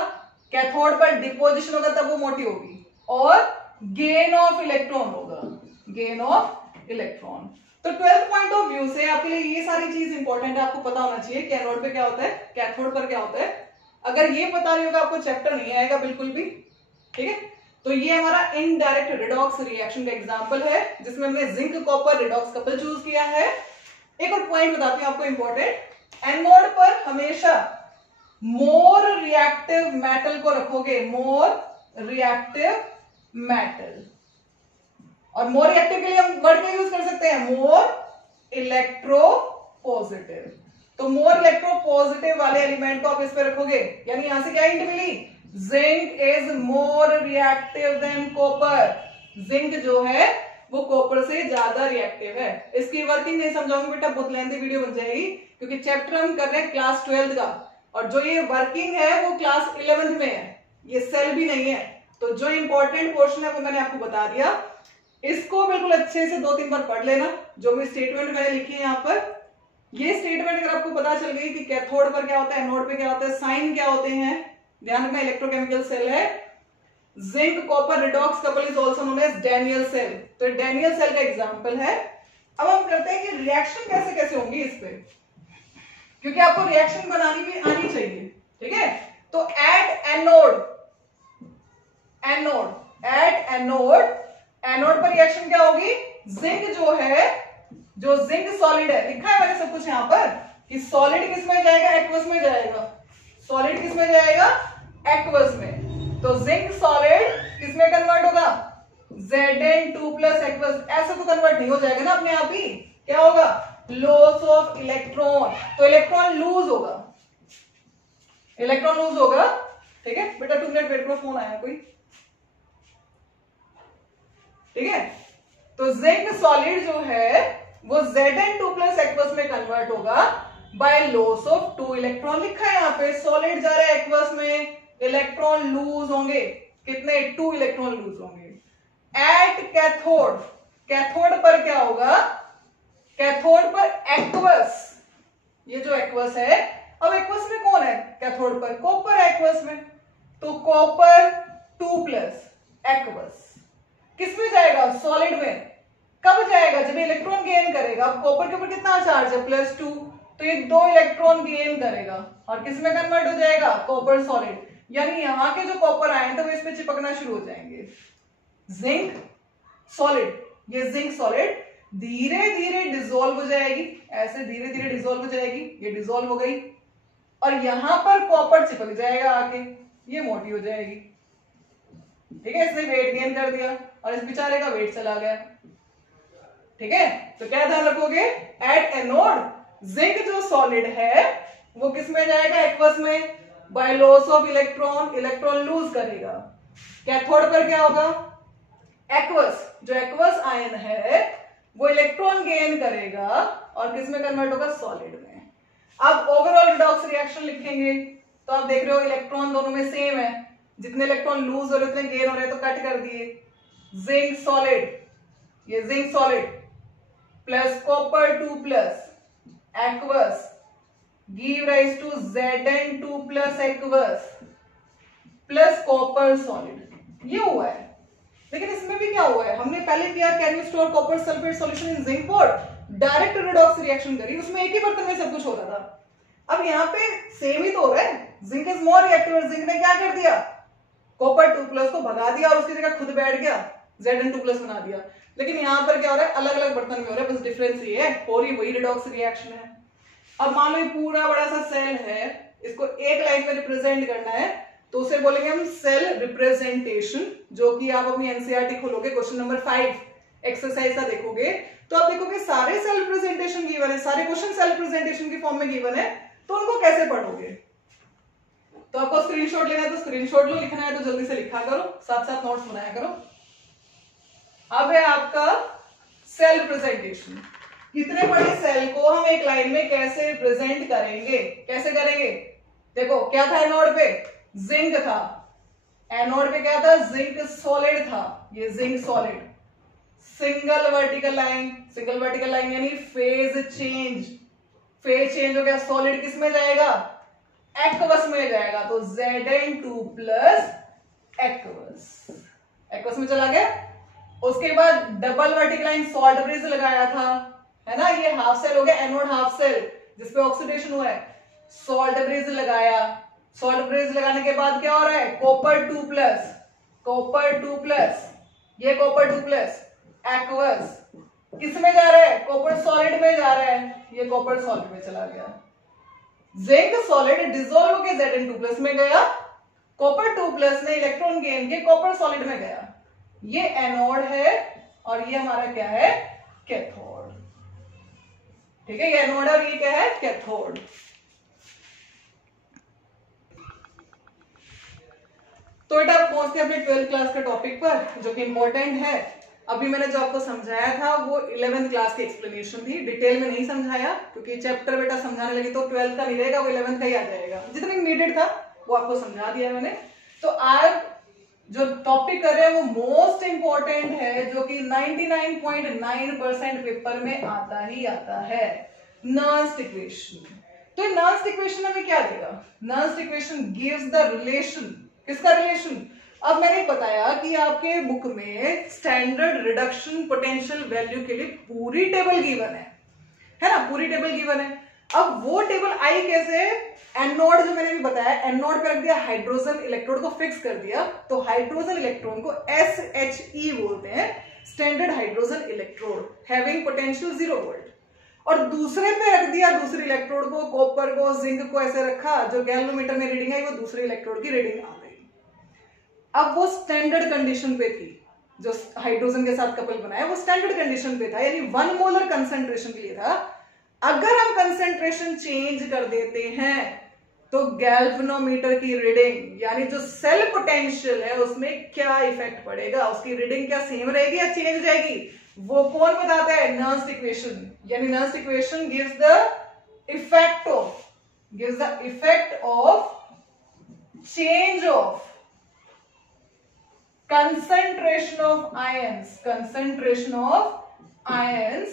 कैथोड पर डिपोजिशन होगा तब वो मोटी होगी, और गेन ऑफ इलेक्ट्रॉन होगा, गेन ऑफ इलेक्ट्रॉन। तो 12th पॉइंट ऑफ व्यू से आपके लिए ये सारी चीज इंपॉर्टेंट है, आपको पता होना चाहिए कि एनोड पे क्या होता है, कैथोड पर क्या होता है। अगर ये पता नहीं होगा आपको चैप्टर नहीं आएगा बिल्कुल भी, ठीक है। तो ये हमारा इनडायरेक्ट रिडॉक्स रिएक्शन का एग्जांपल है जिसमें हमने zinc copper redox couple choose किया है। एक और पॉइंट बताती हूं आपको इंपॉर्टेंट, एनोड पर हमेशा मोर रिएक्टिव मेटल को रखोगे, मोर रिएक्टिव मेटल, और मोर रिएक्टिव के लिए हम वर्ड क्या यूज कर सकते हैं, मोर इलेक्ट्रो पॉजिटिव। तो मोर इलेक्ट्रो पॉजिटिव वाले एलिमेंट को आप इस पे रखोगे, यानी यहां से क्या हिंट मिली, zinc is more reactive than copper. Zinc जो है वो कॉपर से ज्यादा रिएक्टिव है। इसकी वर्किंग नहीं समझाऊंगी बेटा, बहुत लेंथी वीडियो बन जाएगी, क्योंकि चैप्टर हम कर रहे हैं क्लास 12th का, और जो ये वर्किंग है वो क्लास 11th में है, ये सेल भी नहीं है। तो जो इंपॉर्टेंट पोर्शन है वो मैंने आपको बता दिया, इसको बिल्कुल अच्छे से 2-3 बार पढ़ लेना। जो भी स्टेटमेंट मैंने लिखी है यहाँ पर, ये स्टेटमेंट अगर आपको पता चल गई कि कैथोड पर क्या होता है, एनोड पे क्या होता है, साइन क्या होते हैं, ध्यान रखना इलेक्ट्रोकेमिकल सेल है। Zinc copper redox couple is also known as Daniell cell, तो डैनियल सेल का एग्जांपल है। अब हम करते हैं कि रिएक्शन कैसे कैसे होंगी इस पे, क्योंकि आपको रिएक्शन बनानी भी आनी चाहिए, ठीक है। तो एट एनोड, एनोड पर रिएक्शन क्या होगी, जिंक जो है, जो जिंक सॉलिड है, लिखा है मैंने सब कुछ यहां पर कि सॉलिड किस में जाएगा, एक्वस में जाएगा, सॉलिड किस में जाएगा, एक्वस में। तो जिंक सॉलिड किस में कन्वर्ट होगा, Zn2 प्लस एक्वस। ऐसे तो कन्वर्ट नहीं हो जाएगा ना अपने आप ही, क्या होगा, लॉस ऑफ इलेक्ट्रॉन, तो इलेक्ट्रॉन लूज होगा, इलेक्ट्रॉन लूज होगा, ठीक है बेटा। 2 मिनट वेट करो, फोन आया कोई, ठीक है। तो जिंक सॉलिड जो है वो Zn2 प्लस एक्वस में कन्वर्ट होगा बाय लॉस ऑफ 2 इलेक्ट्रॉन। लिखा है यहाँ पे सॉलिड जा रहा है एक्वस में, इलेक्ट्रॉन लूज होंगे, कितने, 2 इलेक्ट्रॉन लूज होंगे। एट कैथोड, कैथोड पर क्या होगा, कैथोड पर एक्वस, ये जो एक्वस है, अब एक्वस में कौन है कैथोड पर, कॉपर है एक्वस में, तो कॉपर 2 प्लस एक्वस किस में जाएगा, सॉलिड में, कब जाएगा? जब इलेक्ट्रॉन गेन करेगा। अब कॉपर के ऊपर कितना चार्ज है? +2, तो ये 2 इलेक्ट्रॉन गेन करेगा और किस में कन्वर्ट हो जाएगा? Copper solid. यानी यहाँ के जो कॉपर आए थे वो इस पे चिपकना शुरू हो जाएंगे। जिंक सॉलिड, ये जिंक सॉलिड धीरे धीरे डिसॉल्व हो जाएगी, ऐसे धीरे धीरे डिसॉल्व हो जाएगी, ये डिसॉल्व हो गई और यहां पर कॉपर चिपक जाएगा आके, ये मोटी हो जाएगी। ठीक है, इसने वेट गेन कर दिया और इस बेचारे का वेट चला गया। ठीक है, तो क्या ध्यान रखोगे? एट एनोड जिंक जो सॉलिड है वो किस में जाएगा? एक्वस में। By loss of electron, electron lose करेगा। कैथोड पर क्या होगा? एक्वस, जो एक्वस आयन है वो इलेक्ट्रॉन गेन करेगा और किस में कन्वर्ट होगा? सॉलिड में। अब ओवरऑल रिडॉक्स रिएक्शन लिखेंगे तो आप देख रहे हो इलेक्ट्रॉन दोनों में सेम है, जितने इलेक्ट्रॉन लूज हो रहे उतने गेन हो रहे, तो कट कर दिए। जिंक सॉलिड, ये zinc solid plus copper 2 plus aqueous give rise to Zn2 plus aqueous plus copper solid. ये हुआ है। लेकिन इसमें भी क्या हुआ है? हमने पहले किया can you store copper sulphate solution in zinc pot, direct redox reaction करी, उसमें एक ही बर्तन में सब कुछ हो रहा था। अब यहाँ पे सेम ही तो हो रहा है। Zinc is more reactive, zinc ने क्या कर दिया? कॉपर 2 प्लस को भगा दिया और उसकी जगह खुद बैठ गया, Zn2 प्लस बना दिया। लेकिन यहाँ पर क्या हो रहा है? अलग अलग बर्तन में हो रहा है, बस डिफरेंस ये है, हो रही वही रिडॉक्स रिएक्शन है। अब मान लो ये पूरा बड़ा सा सेल है, इसको एक लाइन में रिप्रेजेंट करना है तो उसे बोलेंगे हम सेल रिप्रेजेंटेशन, जो कि आप अपनी एनसीईआरटी खोलोगे क्वेश्चन नंबर 5 एक्सरसाइज का देखोगे तो आप देखोगे सारे सेल रिप्रेजेंटेशन गिवन है, सारे क्वेश्चन सेल रिप्रेजेंटेशन की फॉर्म में गिवन है, तो उनको कैसे पढ़ोगे? तो आपको स्क्रीनशॉट लेना है तो स्क्रीनशॉट लो, लिखना है तो जल्दी से लिखा करो, साथ साथ नोट्स बनाया करो। अब है आपका सेल रिप्रेजेंटेशन। कितने बड़े सेल को हम एक लाइन में कैसे रिप्रेजेंट करेंगे? कैसे करेंगे? देखो क्या था एनोड पे? जिंक था। एनोड पे क्या था? जिंक सॉलिड था, ये zinc solid. Single vertical line, single vertical line यानी फेज चेंज, फेज चेंज हो गया, सॉलिड किस में जाएगा? एक्वस में जाएगा, तो Zn2 प्लस एक्वस, एक्वस में चला गया। उसके बाद double vertical line salt bridge लगाया था, है ना, ये हाफ सेल हो गया, एनोड हाफ सेल जिसपे ऑक्सीडेशन हुआ है, सॉल्ट ब्रिज लगाया। सॉल्ट ब्रिज लगाने के बाद क्या हो रहा है? कॉपर 2 प्लस, कॉपर 2 प्लस, ये कॉपर 2 प्लस एक्वस किस में जा रहा है? कॉपर सॉलिड में जा रहा है, ये कॉपर सॉलिड में चला गया। जिंक सॉलिड डिसॉल्व होकर Zn2 प्लस में गया, कॉपर 2 प्लस ने इलेक्ट्रॉन गेन के कॉपर सॉलिड में गया। ये एनोड है और ये हमारा क्या है? कैथोड। ठीक है, ये एनोड है और ये क्या है? कैथोड। तो बेटा पहुंचते हैं अपने 12th क्लास के टॉपिक पर, जो कि इंपॉर्टेंट है। अभी मैंने जो आपको समझाया था वो 11th क्लास की एक्सप्लेनेशन थी, डिटेल में नहीं समझाया क्योंकि चैप्टर बेटा समझाने लगी तो 12th का नहीं रहेगा, वो 11th का ही आ जाएगा। जितने नीडेड था वो आपको समझा दिया मैंने। तो आज जो टॉपिक कर रहे हैं वो मोस्ट इंपॉर्टेंट है, जो कि 99.9% पेपर में आता ही आता है, नर्स्ट इक्वेशन। तो नर्स्ट इक्वेशन हमें क्या देगा? Nernst equation gives the relation, किसका रिलेशन? अब मैंने बताया कि आपके बुक में स्टैंडर्ड रिडक्शन पोटेंशियल वैल्यू के लिए पूरी टेबल गिवन है ना, पूरी टेबल गिवन है। अब वो टेबल आई कैसे? एनोड जो मैंने भी बताया, एनोड पे रख दिया हाइड्रोजन इलेक्ट्रोड को फिक्स कर दिया, तो हाइड्रोजन इलेक्ट्रॉन को SHE बोलते हैं, standard hydrogen electrode having potential 0 volt. और दूसरे पे रख दिया दूसरे इलेक्ट्रोड को, कॉपर को, जिंक को ऐसे रखा, जो गैल्वेनोमीटर में रीडिंग आई वो दूसरे इलेक्ट्रोड की रीडिंग आ गई। अब वो स्टैंडर्ड कंडीशन पे थी, जो हाइड्रोजन के साथ कपल बनाया वो स्टैंडर्ड कंडीशन पे था, यानी 1 मोलर कंसेंट्रेशन के लिए था। अगर हम कंसेंट्रेशन चेंज कर देते हैं तो गैल्वेनोमीटर की रीडिंग यानी जो सेल पोटेंशियल है उसमें क्या इफेक्ट पड़ेगा, उसकी रीडिंग क्या सेम रहेगी या चेंज हो जाएगी, वो कौन बताता है? Nernst equation. यानी Nernst equation gives the effect of change of concentration of ions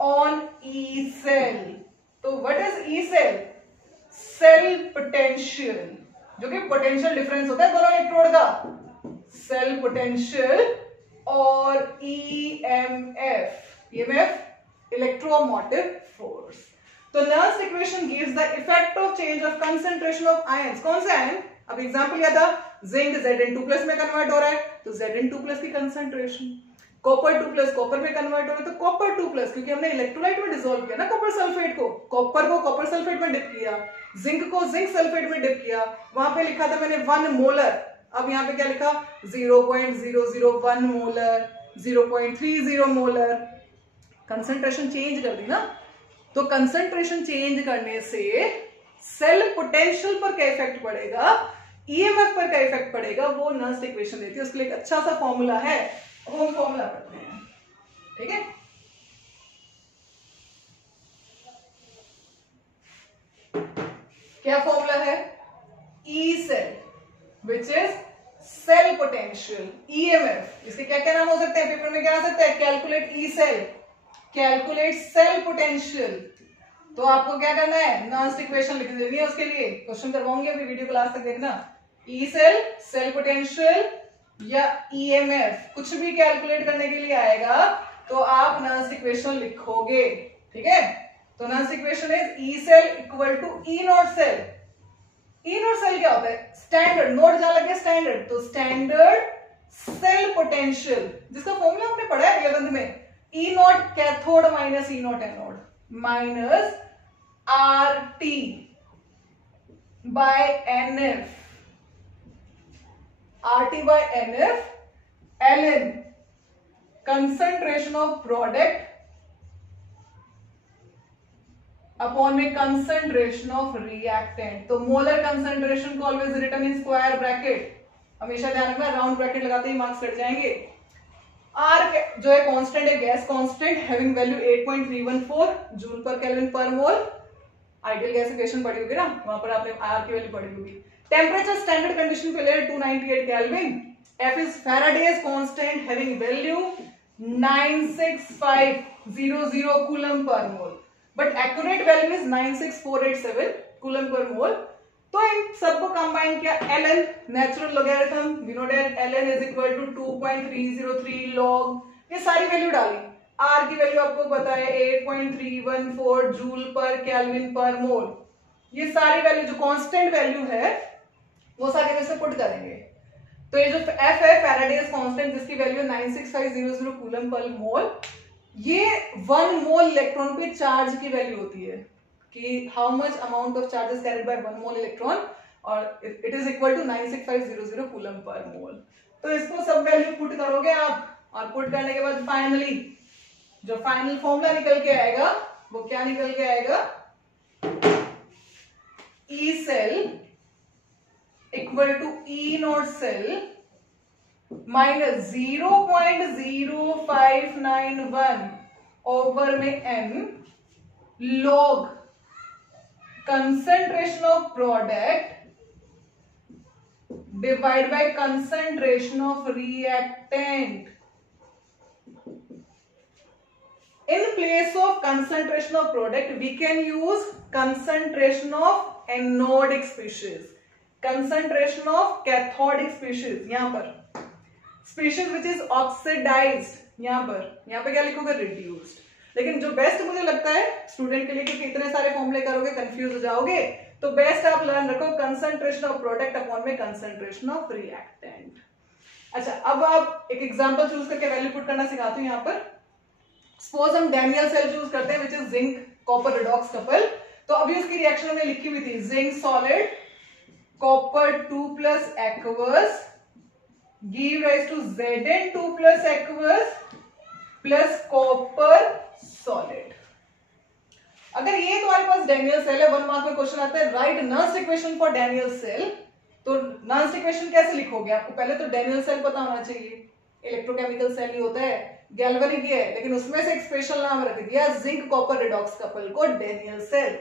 on E cell। तो what is E cell? Cell potential, जो कि पोटेंशियल डिफरेंस होता है दोनों इलेक्ट्रोड का। सेल पोटेंशियल और EMF इलेक्ट्रोमोटिव फोर्स। तो Nernst equation gives the effect of change of concentration of ions. कौन से आयन? अब एग्जांपल लिया था, जिंक Zn2+ में कन्वर्ट हो रहा है तो Zn2+ की कंसंट्रेशन, कॉपर 2+ कॉपर में कन्वर्ट हो रहा है तो कॉपर 2+, क्योंकि हमने इलेक्ट्रोलाइट में डिसॉल्व किया ना कॉपर सल्फेट को, कॉपर को कॉपर सल्फेट में डिप किया, जिंक को जिंक सल्फेट में डिप किया, वहां पे लिखा था मैंने 1 मोलर, अब यहाँ पे क्या लिखा 0.001 मोलर, 0.30 मोलर, कंसंट्रेशन चेंज कर दी ना। तो कंसंट्रेशन चेंज करने से सेल पोटेंशियल पर क्या इफेक्ट पड़ेगा, ईएमएफ पर क्या इफेक्ट पड़ेगा, वो नर्स इक्वेशन देती है। उसके लिए एक अच्छा सा फॉर्मूला है, वो हम फॉर्मूला पढ़ते हैं, ठीक है। क्या फॉर्मूला है? E cell which is cell potential, EMF. इसके क्या क्या नाम हो सकते हैं पेपर में, क्या आ सकता है? Calculate E cell, calculate cell potential. तो आपको क्या करना है, नर्स इक्वेशन लिख देनी है, उसके लिए क्वेश्चन करवाऊंगी, अभी वीडियो को लास्ट तक देखना। ई सेल, सेल पोटेंशियल या ईएमएफ, कुछ भी कैलकुलेट करने के लिए आएगा तो आप नर्स इक्वेशन लिखोगे, ठीक है। तो Nernst equation is E cell equal to E not cell. E not cell क्या होता है? स्टैंडर्ड, नोट जहां लगे स्टैंडर्ड, तो स्टैंडर्ड सेल पोटेंशियल, जिसका फॉर्मूला आपने पढ़ा है 11th में, E not cathode minus E not anode minus RT by NF, RT by NF, ln concentration of product upon में कंसंट्रेशन ऑफ रिएक्टेंट। तो मोलर कंसंट्रेशन को always written in square bracket, हमेशा ध्यान रखना, राउंड ब्रैकेट लगाते ही marks cut जाएंगे। R जो है कांस्टेंट है, gas constant, having value 8.314 joule per kelvin per mole. Ideal gas equation पढ़ी होगी ना, वहां पर आपने आर की वैल्यू पढ़ी होगी। टेम्परेचर स्टैंडर्ड कंडीशन पे ले 298 kelvin. F is Faraday's constant having value 96500 coulomb per mole, but accurate value is 96487 coulomb per mole. तो इन सबको कंबाइन किया, ln natural logarithm, we know that ln is equal to 2.303 log, ये सारी value डाली। R की value आपको पता है 8.314 joule per kelvin per mole. ये सारी वैल्यू जो कांस्टेंट वैल्यू है वो सारी वैसे पुट करेंगे। तो ये जो F है फैराडेज कांस्टेंट, जिसकी वैल्यू 96500 कूलम पर मोल, ये 1 मोल इलेक्ट्रॉन पे चार्ज की वैल्यू होती है कि how much amount of charge is carried by 1 mole electron, और it is equal to 96500 coulomb per mole. तो इसको सब वैल्यू पुट करोगे आप, और पुट करने के बाद फाइनली जो फाइनल फॉर्मूला निकल के आएगा वो क्या निकल के आएगा, E cell equal to E not cell minus 0.0591 over में n log concentration of product divide by concentration of reactant. In place of concentration of product, we can use concentration of anodic species, concentration of cathodic species, यहां पर species which is oxidized, यहां पर क्या लिखोगे, reduced। लेकिन जो best मुझे लगता है स्टूडेंट के लिए, क्योंकि इतने सारे फॉर्मूले करोगे कंफ्यूज हो जाओगे, तो बेस्ट आप लर्न रखो कंसंट्रेशन ऑफ प्रोडक्ट अपॉन में कंसंट्रेशन ऑफ रिएक्टेंट। अच्छा, अब आप एक एग्जांपल चूज करके वैल्यू पुट करना सिखाती हूँ। यहाँ पर सपोज हम डैनियल सेल चूज करते हैं which is zinc copper redox couple. तो अभी उसकी रिएक्शन में लिखी हुई थी zinc solid copper 2+ aqueous give rise to Zn2+ aqueous plus copper solid. अगर ये तुम्हारे पास डैनियल सेल है, 1 मार्क में क्वेश्चन आता है write Nernst equation for Daniell cell, तो नर्स इक्वेशन कैसे लिखोगे? आपको पहले तो डैनियल सेल पता होना चाहिए, इलेक्ट्रोकेमिकल सेल ही होता है, गैल्वेनिक है, लेकिन उसमें से एक स्पेशल नाम रख दिया जिंक कॉपर रिडॉक्स कपल को डैनियल सेल।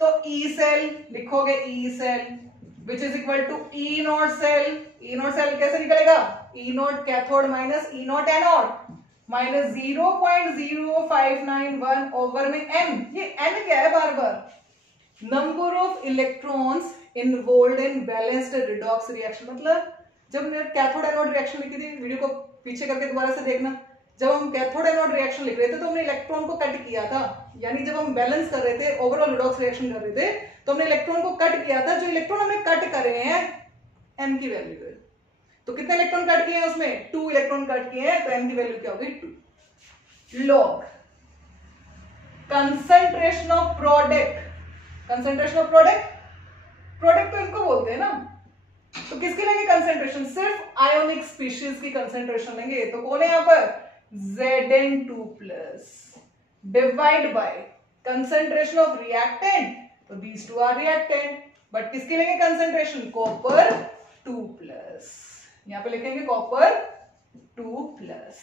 तो ई सेल लिखोगे, E cell which is equal to E not cell. E not cell कैसे निकलेगा, E not cathode minus E not anode minus 0.0591 over में n। ये n क्या है, बार बार number of electrons involved in balanced redox reaction. मतलब जब मैंने कैथोड एनोड रिएक्शन लिखी थी, वीडियो को पीछे करके दोबारा से देखना, जब हम कैथोड एनोड रिएक्शन लिख रहे थे तो हमने इलेक्ट्रॉन को कट किया था, यानी जब हम बैलेंस कर रहे थे, ओवरऑल रिडॉक्स रिएक्शन कर रहे थे तो हमने इलेक्ट्रॉन को कट किया था। जो इलेक्ट्रॉन हमने कट करे हैं n की वैल्यू है, तो कितने इलेक्ट्रॉन कट किए हैं उसमें 2 इलेक्ट्रॉन कट किए हैं, तो n की वैल्यू क्या होगी 2 log concentration of product. Concentration of product, product तो इनको बोलते हैं ना, तो किसकी लेंगे कंसंट्रेशन, सिर्फ आयोनिक स्पीशीज की कंसंट्रेशन लेंगे। तो कौन है यहां पर Zn2 plus divide by concentration of reactant, तो these two are reactant, but किसकी लेंगे कंसंट्रेशन कॉपर 2 प्लस, यहां पे लिखेंगे कॉपर 2 प्लस।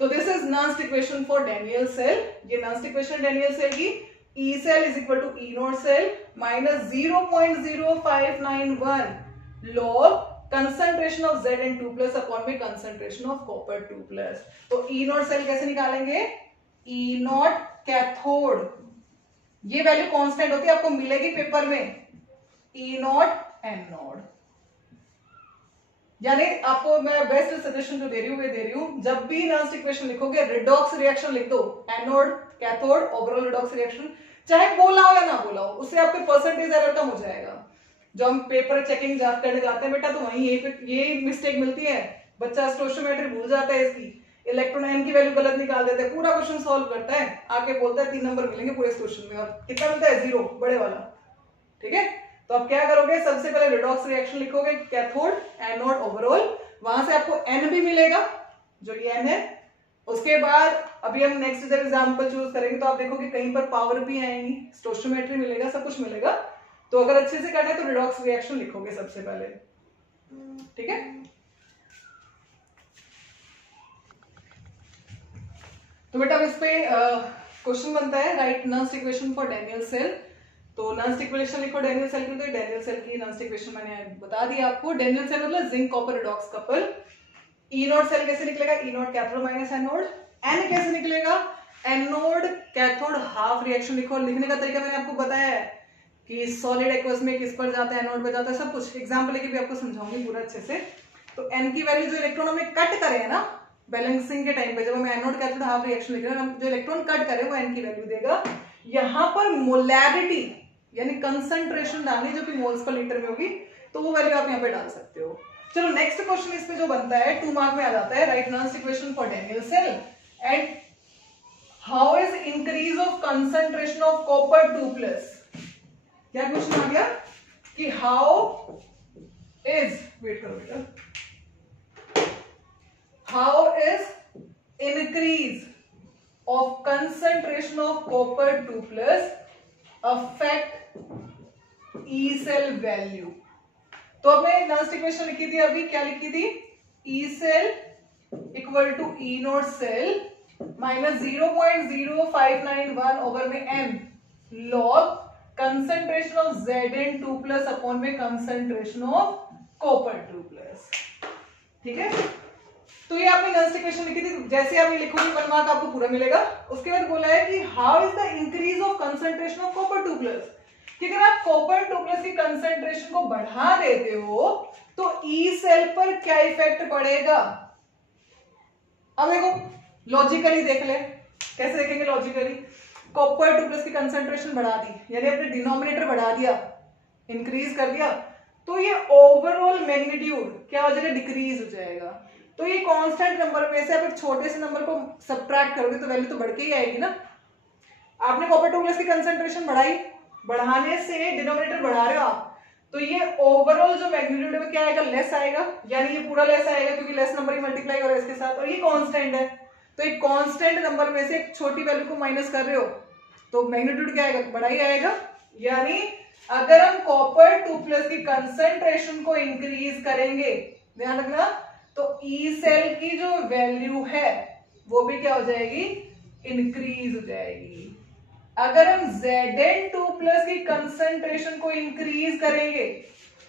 तो this is Nernst equation for Daniell cell. ये नॉन्स्ट इक्वेशन डेनियल सेल की E cell is equal to E naught cell minus 0.0591 log concentration of Zn2 plus upon में concentration of copper 2 plus। तो E naught cell कैसे निकालेंगे, E naught cathode, ये value constant होती है, आपको मिलेगी पेपर में E naught N naught। यानी आपको मैं बेस्ट सजेशन जो दे रही हूँ वे दे रही हूँ, जब भी नॉन्स्ट इक्वेशन लिखोगे रिडॉक्स रिएक्शन लिख दो, anode cathode overall redox reaction, चाहे बोला हो या ना बोला हो, उससे आपके परसेंटेज एरर कम हो जाएगा। जो हम पेपर चेकिंग करने जाते हैं बेटा, तो वहीं यही मिस्टेक मिलती है, बच्चा स्टोइचियोमेट्री भूल जाता है, इसकी इलेक्ट्रॉन एन की वैल्यू गलत निकाल देता है, पूरा क्वेश्चन सॉल्व करता है, आके बोलता है 3 नंबर मिलेंगे पूरे क्वेश्चन में, और कितना मिलता है 0 बड़े वाला। ठीक है, तो आप क्या करोगे, सबसे पहले रिडॉक्स रिएक्शन लिखोगे, कैथोड एनोड ओवरऑल, वहां से आपको एन भी मिलेगा जो ये एन है। उसके बाद अभी हम नेक्स्ट जब एग्जांपल चूज करेंगे तो आप देखोगे कहीं पर पावर भी आएंगी, स्टोइचियोमेट्री मिलेगा, सब कुछ मिलेगा। तो अगर अच्छे से करना है तो रिडॉक्स रिएक्शन लिखोगे सबसे पहले। ठीक है, तो बेटा अब इस पे क्वेश्चन बनता है, write Nernst equation for Daniell cell. तो नॉन्स्ट इक्वेशन लिखो डेनियल सेल की, तो डेनियल सेल की नॉन्स्ट इक्वेशन मैंने बता दिया आपको। डेनियल सेल मतलब zinc copper redox couple. E naught cell कैसे निकलेगा, E naught cathode minus anode. N कैसे निकलेगा, एनोड कैथोड हाफ रिएक्शन लिखो। लिखने का तरीका मैंने आपको बताया है कि सॉलिड एक्वस में किस पर जाता है, एनोड पे जाता है, सब कुछ एग्जांपल लेके भी आपको समझाऊंगी पूरा अच्छे से। तो एन की वैल्यू जो इलेक्ट्रॉन हमें कट करे है ना बैलेंसिंग के टाइम पे, जब हम एनोड कैथोड हाफ रिएक्शन लिख रहे हैं, जो इलेक्ट्रॉन कट करे वो एन की वैल्यू देगा। यहाँ पर मोलैरिटी यानी कंसंट्रेशन डालनी जो कि मोल्स पर लीटर में होगी, तो वो वैल्यू आप यहाँ पे डाल सकते हो। चलो नेक्स्ट क्वेश्चन इस पे जो बनता है 2 मार्क में आ जाता है, write Nernst equation for Daniell cell and how is increase of concentration of copper 2 plus. क्या क्वेश्चन आ गया कि हाउ इज, वेट करो बेटा, how is increase of concentration of copper 2 plus affect E cell value. तो अब मैं Nernst equation लिखी थी अभी, क्या लिखी थी, E cell equal to E not cell minus 0.0591 over में M log concentration of Zn2 plus upon में कंसंट्रेशन ऑफ कॉपर 2 प्लस। ठीक है, तो ये आपने नॉन्स्ट इक्वेशन लिखी थी, जैसे आप ये लिखोगे 1 मार्क आपको पूरा मिलेगा। उसके बाद बोला है कि how is the increase of concentration of copper 2 plus, कि अगर आप कॉपर 2 प्लस की कंसंट्रेशन को बढ़ा देते हो तो ई सेल पर क्या इफेक्ट पड़ेगा। अब देखो लॉजिकली देख ले, कैसे देखेंगे लॉजिकली। कॉपर 2 प्लस की कंसंट्रेशन बढ़ा दी, यानी अपने डिनोमिनेटर बढ़ा दिया, इंक्रीज कर दिया, तो ये ओवरऑल मैग्नीट्यूड क्या हो जाएगा, डिक्रीज हो जाएगा। तो ये कांस्टेंट नंबर में से आप एक छोटे से नंबर को सब्ट्रैक्ट करोगे तो वैल्यू तो बढ़ के ही आएगी ना। आपने कॉपर 2 प्लस की कंसंट्रेशन बढ़ाई, बढ़ाने से डिनोमिनेटर बढ़ा रहे हो आप, तो ये ओवरऑल जो मैग्नीट्यूड है क्या आएगा, लेस आएगा, यानी ये पूरा लेस आएगा क्योंकि लेस नंबर ही मल्टीप्लाई हो रहा है इसके साथ, और ये कांस्टेंट है। तो एक कांस्टेंट नंबर में से एक छोटी वैल्यू को माइनस कर रहे हो तो मैग्नीट्यूड क्या आएगा, बड़ा ही आएगा। यानी अगर हम कॉपर 2 प्लस की कंसंट्रेशन को इंक्रीज करेंगे, ध्यान रखना, तो ई सेल की जो वैल्यू है वो भी क्या हो जाएगी, इंक्रीज हो जाएगी। अगर हम Zn2 प्लस की कंसंट्रेशन को इंक्रीज करेंगे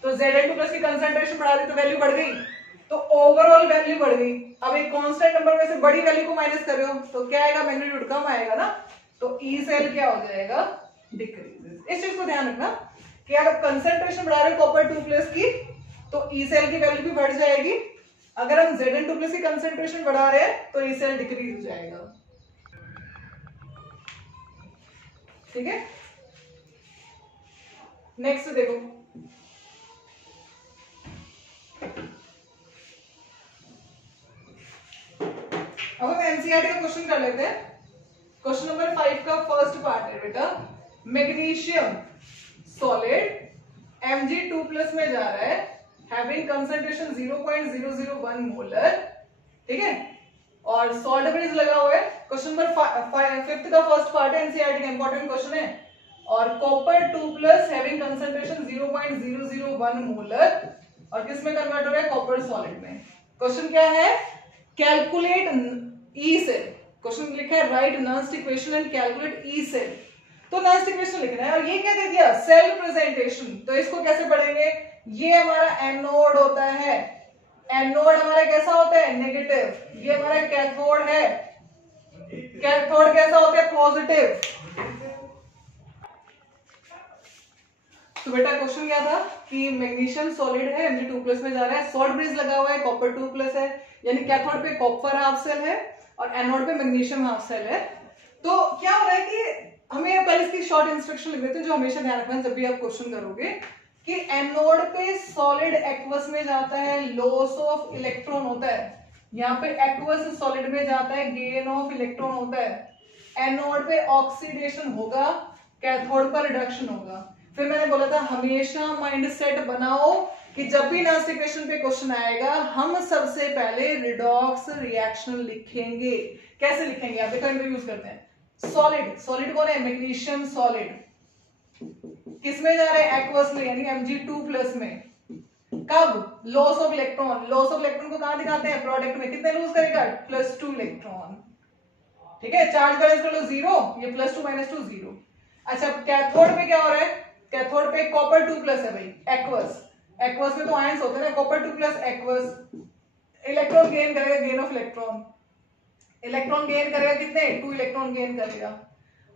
तो Zn2 प्लस की कंसंट्रेशन बढ़ा दी तो वैल्यू बढ़ गई, तो ओवरऑल वैल्यू बढ़ गई। अब एक कांस्टेंट नंबर में से बड़ी वैल्यू को माइनस कर रहे हो तो क्या आएगा, मैग्नीट्यूड कम आएगा ना, तो ई सेल क्या हो जाएगा, डिक्रीज। इस चीज को ध्यान रखना कि अगर कंसंट्रेशन बढ़ा रहे हो कॉपर 2 प्लस की तो ई सेल की वैल्यू भी बढ़ जाएगी, अगर हम Zn2+ की कंसेंट्रेशन बढ़ा रहे हैं तो ये सेल डिक्रीज हो जाएगा। ठीक है, नेक्स्ट देखो, अब हम एनसीईआरटी का क्वेश्चन कर लेते हैं। क्वेश्चन नंबर 5 का फर्स्ट पार्ट है बेटा, मैग्नीशियम सॉलिड Mg2+ में जा रहा है, हैविंग कंसंट्रेशन 0.001 मोलर। ठीक है, और सॉल्ट ब्रिज लगा हुआ है। क्वेश्चन नंबर 5 का फर्स्ट पार्ट है, एनसीईआरटी का इंपॉर्टेंट क्वेश्चन है। और कॉपर 2+ हैविंग कंसंट्रेशन 0.001 मोलर, और किस में कन्वर्ट हो रहा है, कॉपर सॉलिड में। क्वेश्चन क्या है, कैलकुलेट ई सेल। क्वेश्चन लिखा है write Nernst equation and calculate E cell, तो नर्स्ट इक्वेशन लिखना है। और ये क्या दे दिया, सेल प्रेजेंटेशन। तो इसको कैसे पढ़ेंगे, ये हमारा एनोड होता है, एनोड हमारा कैसा होता है, नेगेटिव। ये हमारा कैथोड है, कैथोड कैसा होता है, पॉजिटिव। तो बेटा क्वेश्चन क्या था कि मैग्नीशियम सॉलिड है, Mg2+ में जा रहा है, सॉल्ट ब्रिज लगा हुआ है, कॉपर 2+ है, यानी कैथोड पे कॉपर हाफ सेल है और एनोड पे मैग्नीशियम हाफ सेल है। तो क्या हो रहा है कि हमें पहले इसकी शॉर्ट इंस्ट्रक्शन लिख देते हैं, जो हमेशा ध्यान रखना जब भी आप क्वेश्चन करोगे, कि एनोड पे सॉलिड एक्वस में जाता है, लॉस ऑफ इलेक्ट्रॉन होता है। यहाँ पे एक्वस सॉलिड में जाता है, गेन ऑफ इलेक्ट्रॉन होता है। एनोड पे ऑक्सीडेशन होगा, कैथोड पर रिडक्शन होगा। फिर मैंने बोला था हमेशा माइंडसेट बनाओ कि जब भी नर्स्ट इक्वेशन पे क्वेश्चन आएगा हम सबसे पहले रिडॉक्स रिएक्शन लिखेंगे। कैसे लिखेंगे, आप देखो यूज करते हैं। सॉलिड, सॉलिड कौन है, मैग्नीशियम सॉलिड, किसमें जा रहा है, एक्वस में, यानी Mg2+ में। कब, loss of electron. Loss of electron को कहां दिखाते हैं, प्रोडक्ट में। कितने लूज करेगा, +2 इलेक्ट्रॉन। ठीक है, चार्ज बैलेंस कर लो 0, ये +2 -2 0। अच्छा, कैथोड में क्या हो रहा है, कैथोड पे कॉपर 2+ है भाई, एक्वस। एक्वस में तो आयंस होते हैं ना, कॉपर 2+ एक्वस। इलेक्ट्रॉन गेन करेगा, gain of electron. Electron gain करेगा कितने, 2 इलेक्ट्रॉन गेन करेगा।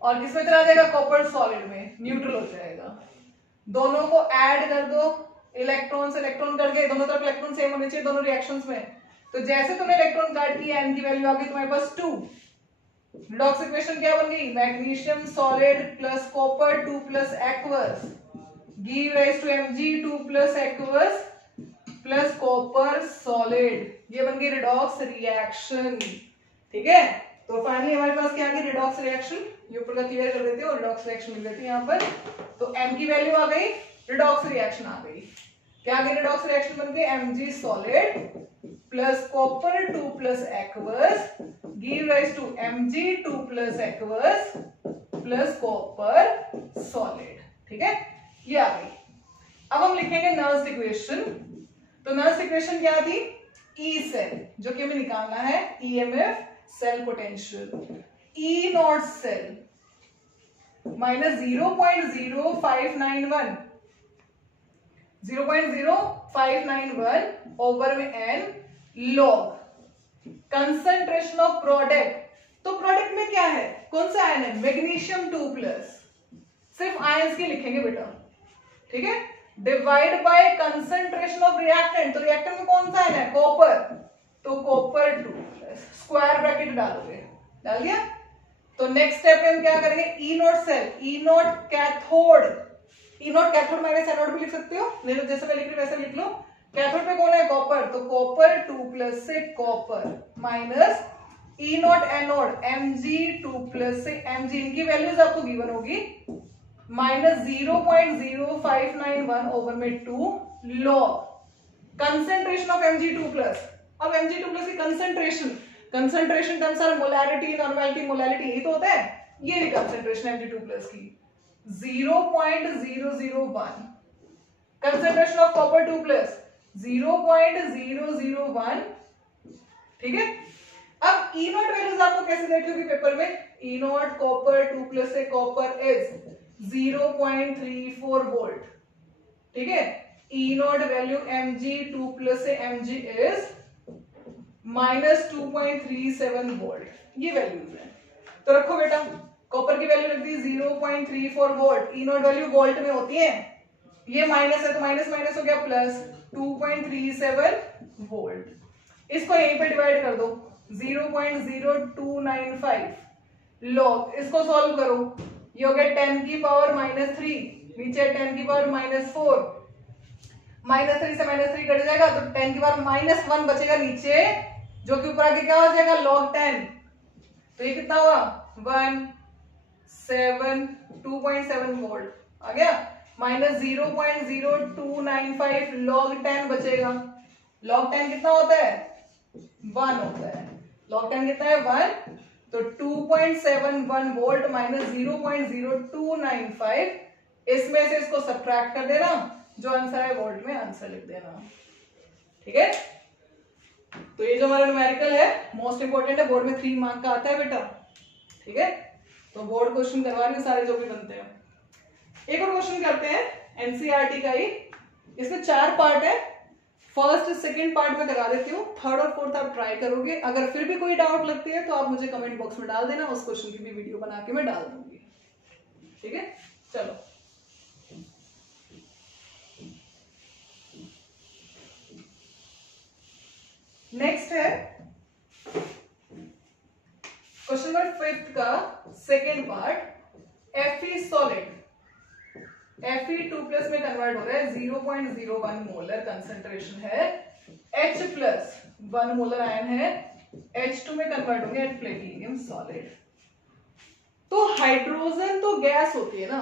और किसमें चला जाएगा, कॉपर सॉलिड में, न्यूट्रल हो जाएगा। दोनों को ऐड कर दो, इलेक्ट्रॉन से इलेक्ट्रॉन करके, दोनों तरफ इलेक्ट्रॉन सेम होने चाहिए दोनों रिएक्शंस में। तो जैसे तुमने इलेक्ट्रॉन काट किया, n की वैल्यू आ गई तुम्हारे पास 2। रिडॉक्स इक्वेशन क्या बन गई, magnesium solid plus copper 2+ aqueous give rise to Mg2+ aqueous plus copper solid. ये बन गई रिडॉक्स रिएक्शन। ठीक है, तो फाइनली हमारे पास क्या आ गई, रिडॉक्स रिएक्शन। ये ऊपर का क्लियर कर देते हैं और रिडॉक्स रिएक्शन लिख देते हैं यहाँ पर। तो M की वैल्यू आ गई, रिडॉक्स रिएक्शन आ गई। क्या आ गई, रिडॉक्स रिएक्शन बन गई Mg solid plus copper 2+ aqueous give rise to Mg2+ aqueous plus copper solid. ठीक है, ये आ गई। अब हम लिखेंगे नर्स्ट इक्वेशन। तो नर्स्ट इक्वेशन क्या थी, ई सेल, जो कि हमें निकालना है, EMF cell potential. E not cell minus 0.0591 over में n log concentration of product. तो प्रोडक्ट में क्या है, कौन सा आयन है, मैग्नीशियम 2+। सिर्फ आयंस के लिखेंगे बेटा। ठीक है, divide by concentration of reactant. तो रिएक्टेंट में कौन सा आयन है, कॉपर, तो कॉपर 2+, स्क्वायर ब्रैकेट डालोगे, डाल दिया। तो नेक्स्ट स्टेप में हम क्या करेंगे, E not cell, E not cathode. E not cathode minus anode भी लिख सकते हो, नहीं तो जैसे मैं लिख रही वैसे लिख लो। कैथोड पे कौन है, कॉपर, तो कॉपर 2+ से copper minus E not anode Mg2+ से Mg, इनकी वैल्यूज आपको गिवन होगी, माइनस 0.0591 ओवर में 2 लॉग कंसेंट्रेशन ऑफ Mg2+। अब Mg2+ की concentration terms are molarity, normality, molality, यही तो होता है। ये भी कंसेंट्रेशन Mg2+ की 0.001, कंसेंट्रेशन ऑफ कॉपर 2+ 0.001। ठीक है, अब ई नॉट वैल्यूज आपको कैसे देख लोगे पेपर में, ई नॉट कॉपर 2+ से कॉपर इज 0.34 वोल्ट। ठीक है, ई नॉट वैल्यू Mg2+ से Mg इज -2.37 वोल्ट। ये वैल्यूज है, तो रखो बेटा। कॉपर की वैल्यू रख दी 0.34 volt, E not value volt में होती है, ये माइनस है तो माइनस माइनस हो गया प्लस, 2.37 वोल्ट। इसको यहीं पे डिवाइड कर दो 0.0295 लॉग, इसको सॉल्व करो, ये हो गया 10 की पावर -3, नीचे 10 की पावर -4, -3 से -3 कट जाएगा तो 10 की पावर -1 बचेगा नीचे, जो कि ऊपर आके क्या हो जाएगा log 10, तो ये कितना हुआ 2.7 वोल्ट आ गया, -0.0295 log 10 बचेगा। log 10 कितना होता है 1 होता है, log 10 कितना है 1, तो 2.71 वोल्ट -0.0295, इसमें से इसको सब्ट्रैक्ट कर देना, जो आंसर है वोल्ट में आंसर लिख देना। ठीक है, तो ये जो हमारा न्यूमेरिकल है मोस्ट इंपोर्टेंट है, बोर्ड में 3 मार्क का आता है बेटा। ठीक है, तो बोर्ड क्वेश्चन करवा रहे हैं सारे जो भी बनते हैं। एक और क्वेश्चन करते हैं एनसीईआरटी का ही, इसमें 4 पार्ट है, फर्स्ट सेकंड पार्ट में करा देती हूँ, थर्ड और फोर्थ आप ट्राई करोगे, अगर फिर भी कोई डाउट लगती है तो आप मुझे कमेंट बॉक्स में डाल देना, उस क्वेश्चन की भी वीडियो बना के मैं डाल दूंगी। ठीक है, चलो नेक्स्ट है क्वेश्चन नंबर 5 का second part, Fe solid, Fe2+ में कन्वर्ट हो रहा है, 0.01 मोलर कंसेंट्रेशन है, H+1 मोलर आयन है, H2 में कन्वर्ट होंगे एट प्लेटिनियम सॉलिड। तो हाइड्रोजन तो गैस होती है ना,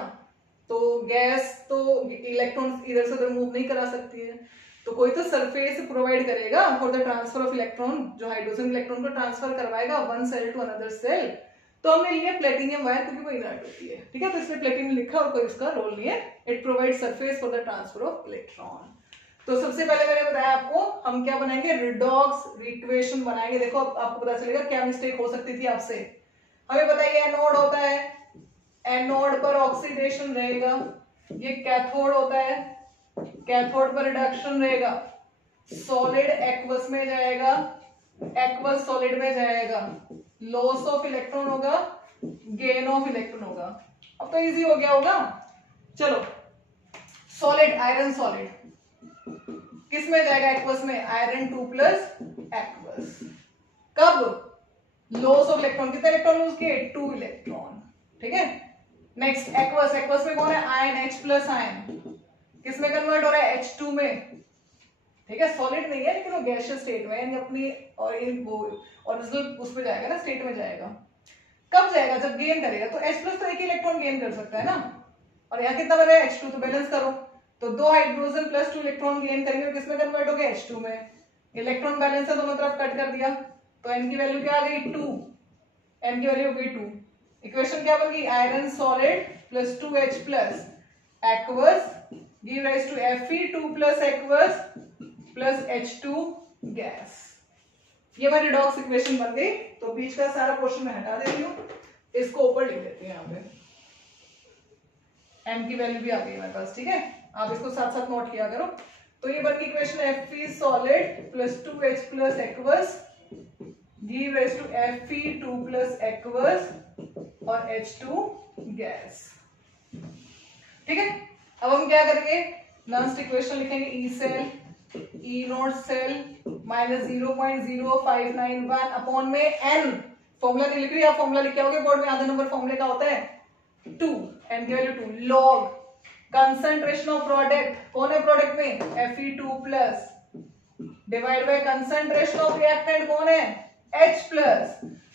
तो गैस तो इलेक्ट्रॉन इधर से उधर मूव नहीं करा सकती है, तो कोई तो सरफेस प्रोवाइड करेगा for the transfer of electron, जो हाइड्रोजन इलेक्ट्रॉन को ट्रांसफर करवाएगा one cell to another cell. तो हमने लिया प्लेटिनियम वायर क्योंकि वो इनर्ट होती है। ठीक है, तो इसमें प्लेटिनियम लिखा और कोई उसका रोल नहीं है, it provide surface for the transfer of electron. तो सबसे पहले मैंने बताया आपको हम क्या बनाएंगे, रिडॉक्स इक्वेशन बनाएंगे। देखो आपको पता चलेगा क्या मिस्टेक हो सकती थी आपसे। हमें बताइए एनोड होता है, एनोड पर ऑक्सीडेशन रहेगा, ये कैथोड होता है, कैथोड पर रिडक्शन रहेगा, सॉलिड एक्वस में जाएगा, एक्वस सॉलिड में जाएगा, लॉस ऑफ इलेक्ट्रॉन होगा, गेन ऑफ इलेक्ट्रॉन होगा। अब तो इजी हो गया होगा। चलो सॉलिड, आयरन सॉलिड किस में जाएगा, एक्वस में, आयरन 2+ एक्वस। कब, लॉस ऑफ इलेक्ट्रॉन, कितने इलेक्ट्रॉन लूज किए, 2 इलेक्ट्रॉन। ठीक है, नेक्स्ट एक्वस, एक्वस में कौन है, आयन, H+ आयन, किस में कन्वर्ट हो रहा है, H2 में। ठीक है, सॉलिड नहीं है लेकिन वो गैसियस स्टेट में, यानी अपनी ओरिजिनल उसमें जाएगा ना, स्टेट में जाएगा। कब जाएगा, जब गेन करेगा। तो H+ तो एक इलेक्ट्रॉन गेन कर सकता है ना, और यहाँ कितना बन रहा है, H2, तो बैलेंस करो, तो 2 हाइड्रोजन प्लस 2 इलेक्ट्रॉन गेन करेंगे, किसमें कन्वर्ट हो गया, H2 में। इलेक्ट्रॉन बैलेंस है, दोनों तरफ कट कर दिया, तो N की वैल्यू क्या आ गई, 2, N की वैल्यू हो गई 2। इक्वेशन क्या बन गई, iron solid plus 2H+ aqueous give rise to Fe2+ aqueous plus H2 gas. ये हमारी रिडॉक्स इक्वेशन बन गई। तो बीच का सारा पोर्शन मैं हटा देती हूँ, इसको ऊपर लिख देती हूँ यहाँ पे, M की वैल्यू भी आ गई हमारे पास। ठीक है, आप इसको साथ साथ नोट किया करो। तो ये बन गई equation Fe solid plus 2H+ aqueous give rise to Fe2+ aqueous और H2 गैस। ठीक है, अब हम क्या करेंगे, लास्ट इक्वेशन लिखेंगे, E cell, E not cell -0.0591 upon में n, फॉर्मूला नहीं लिख रही, आप फॉर्मूला लिख के आओगे बोर्ड में, आधा नंबर फॉर्मूले का होता है 2, n की value 2, log concentration of product, कौन है प्रोडक्ट में, Fe2+ divide by concentration of reactant, कौन है, H+।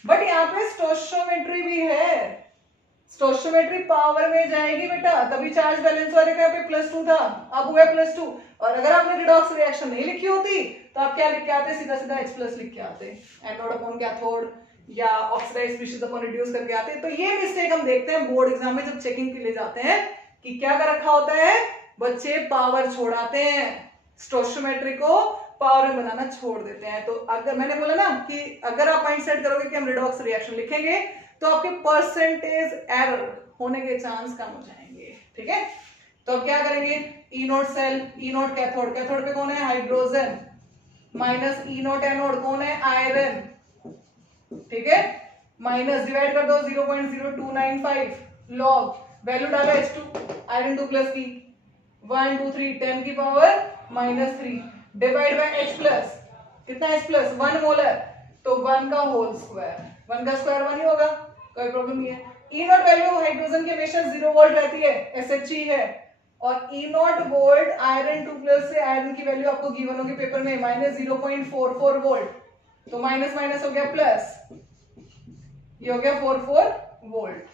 बट यहाँ पे स्टोइचियोमेट्री भी है, स्टोइचियोमेट्री पावर में जाएगी बेटा, तभी चार्ज बैलेंस वाले का पे +2 था, अब हुआ +2। और अगर आपने रिडॉक्स रिएक्शन नहीं लिखी होती तो आप क्या लिख के आते, सीधा सीधा H+ लिख के आते, एनोड अपॉन कैथोड या ऑक्सीडाइज्ड स्पीशीज अपॉन रिड्यूस करके आते। तो ये मिस्टेक हम देखते हैं बोर्ड एग्जाम में, जब चेकिंग के लिए जाते हैं कि क्या कर रखा होता है, बच्चे पावर छोड़ाते हैं, स्टोइचियोमेट्री को पावर में बनाना छोड़ देते हैं। तो अगर मैंने बोला ना कि अगर आप माइंड सेट करोगे कि हम रिडॉक्स रिएक्शन लिखेंगे तो आपके परसेंटेज एरर होने के चांस कम हो जाएंगे। ठीक है, तो अब क्या करेंगे, ई not cell, E note cathode, cathode पे कौन है, हाइड्रोजन, माइनस ई नोट एनोड, कौन है, आयरन। ठीक है, माइनस डिवाइड कर दो 0.0295 लॉग, वैल्यू डालो H2, आयरन 2+ की 1 2 3 10 की पावर -3 डिवाइड बाय H+, कितना H प्लस 1 मोलर, तो 1 का होल स्क्वायर, 1 का स्क्वायर 1 ही होगा, कोई प्रॉब्लम नहीं है। ई नॉट वैल्यू हाइड्रोजन की हमेशा 0 वोल्ट रहती है, SHE है, और ई नॉट वोल्ट आयरन 2 प्लस से आयरन की वैल्यू आपको गिवन होगी पेपर में -0.44 वोल्ट, तो माइनस माइनस हो गया प्लस, ये हो गया 44 वोल्ट।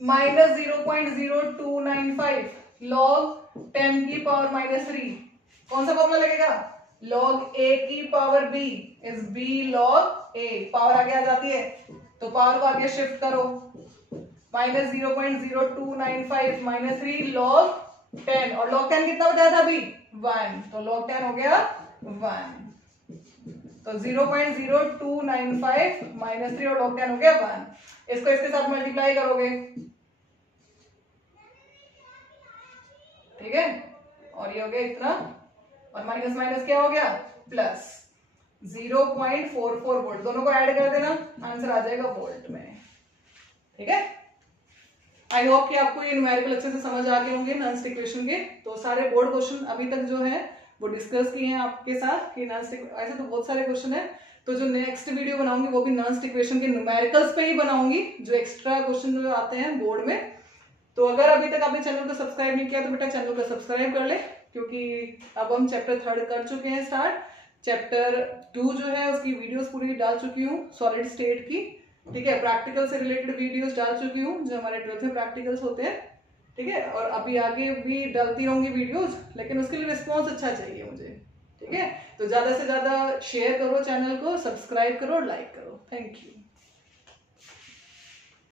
-0.0295 log 10 की पावर -3, कौन सा फॉर्मूला लगेगा, log a की power b is b log a, power आगे आ जाती है तो पावर को आगे शिफ्ट करो, -0.0295 -3 log 10, और log 10 कितना बताया था अभी 1, तो log 10 हो गया 1, तो 0.0295 -3 और log 10 हो गया 1, इसको इसके साथ मल्टीप्लाई करोगे, ठीक है, और ये हो गया इतना, और माइनस माइनस क्या हो गया प्लस, 0.44 वोल्ट, दोनों को ऐड कर देना, आंसर आ जाएगा वोल्ट में, ठीक है। आई होप कि आपको ये न्यूमेरिकल अच्छे से समझ आ गए होंगे नॉन स्टिक इक्वेशन के। तो सारे बोर्ड क्वेश्चन अभी तक जो है वो डिस्कस किए हैं आपके साथ कि नॉन स्टिक, ऐसे तो बहुत सारे क्वेश्चन है, तो जो नेक्स्ट वीडियो बनाऊंगी वो भी नॉन स्टिक इक्वेशन के न्यूमेरिकल्स पे ही बनाऊंगी, जो एक्स्ट्रा क्वेश्चन जो आते हैं बोर्ड में। तो अगर अभी तक आपने चैनल को सब्सक्राइब नहीं किया तो बेटा चैनल को सब्सक्राइब कर ले, क्योंकि अब हम चैप्टर 3 कर चुके हैं स्टार्ट, चैप्टर 2 जो है उसकी वीडियोस पूरी डाल चुकी हूँ सॉलिड स्टेट की, ठीक है, प्रैक्टिकल से रिलेटेड वीडियोस डाल चुकी हूँ जो हमारे 12th में प्रैक्टिकल्स होते हैं, ठीक है, और अभी आगे भी डालती रहूंगी वीडियोस, लेकिन उसके लिए रिस्पॉन्स अच्छा चाहिए मुझे, ठीक है। तो ज्यादा से ज्यादा शेयर करो चैनल को, सब्सक्राइब करो और लाइक करो। Thank you.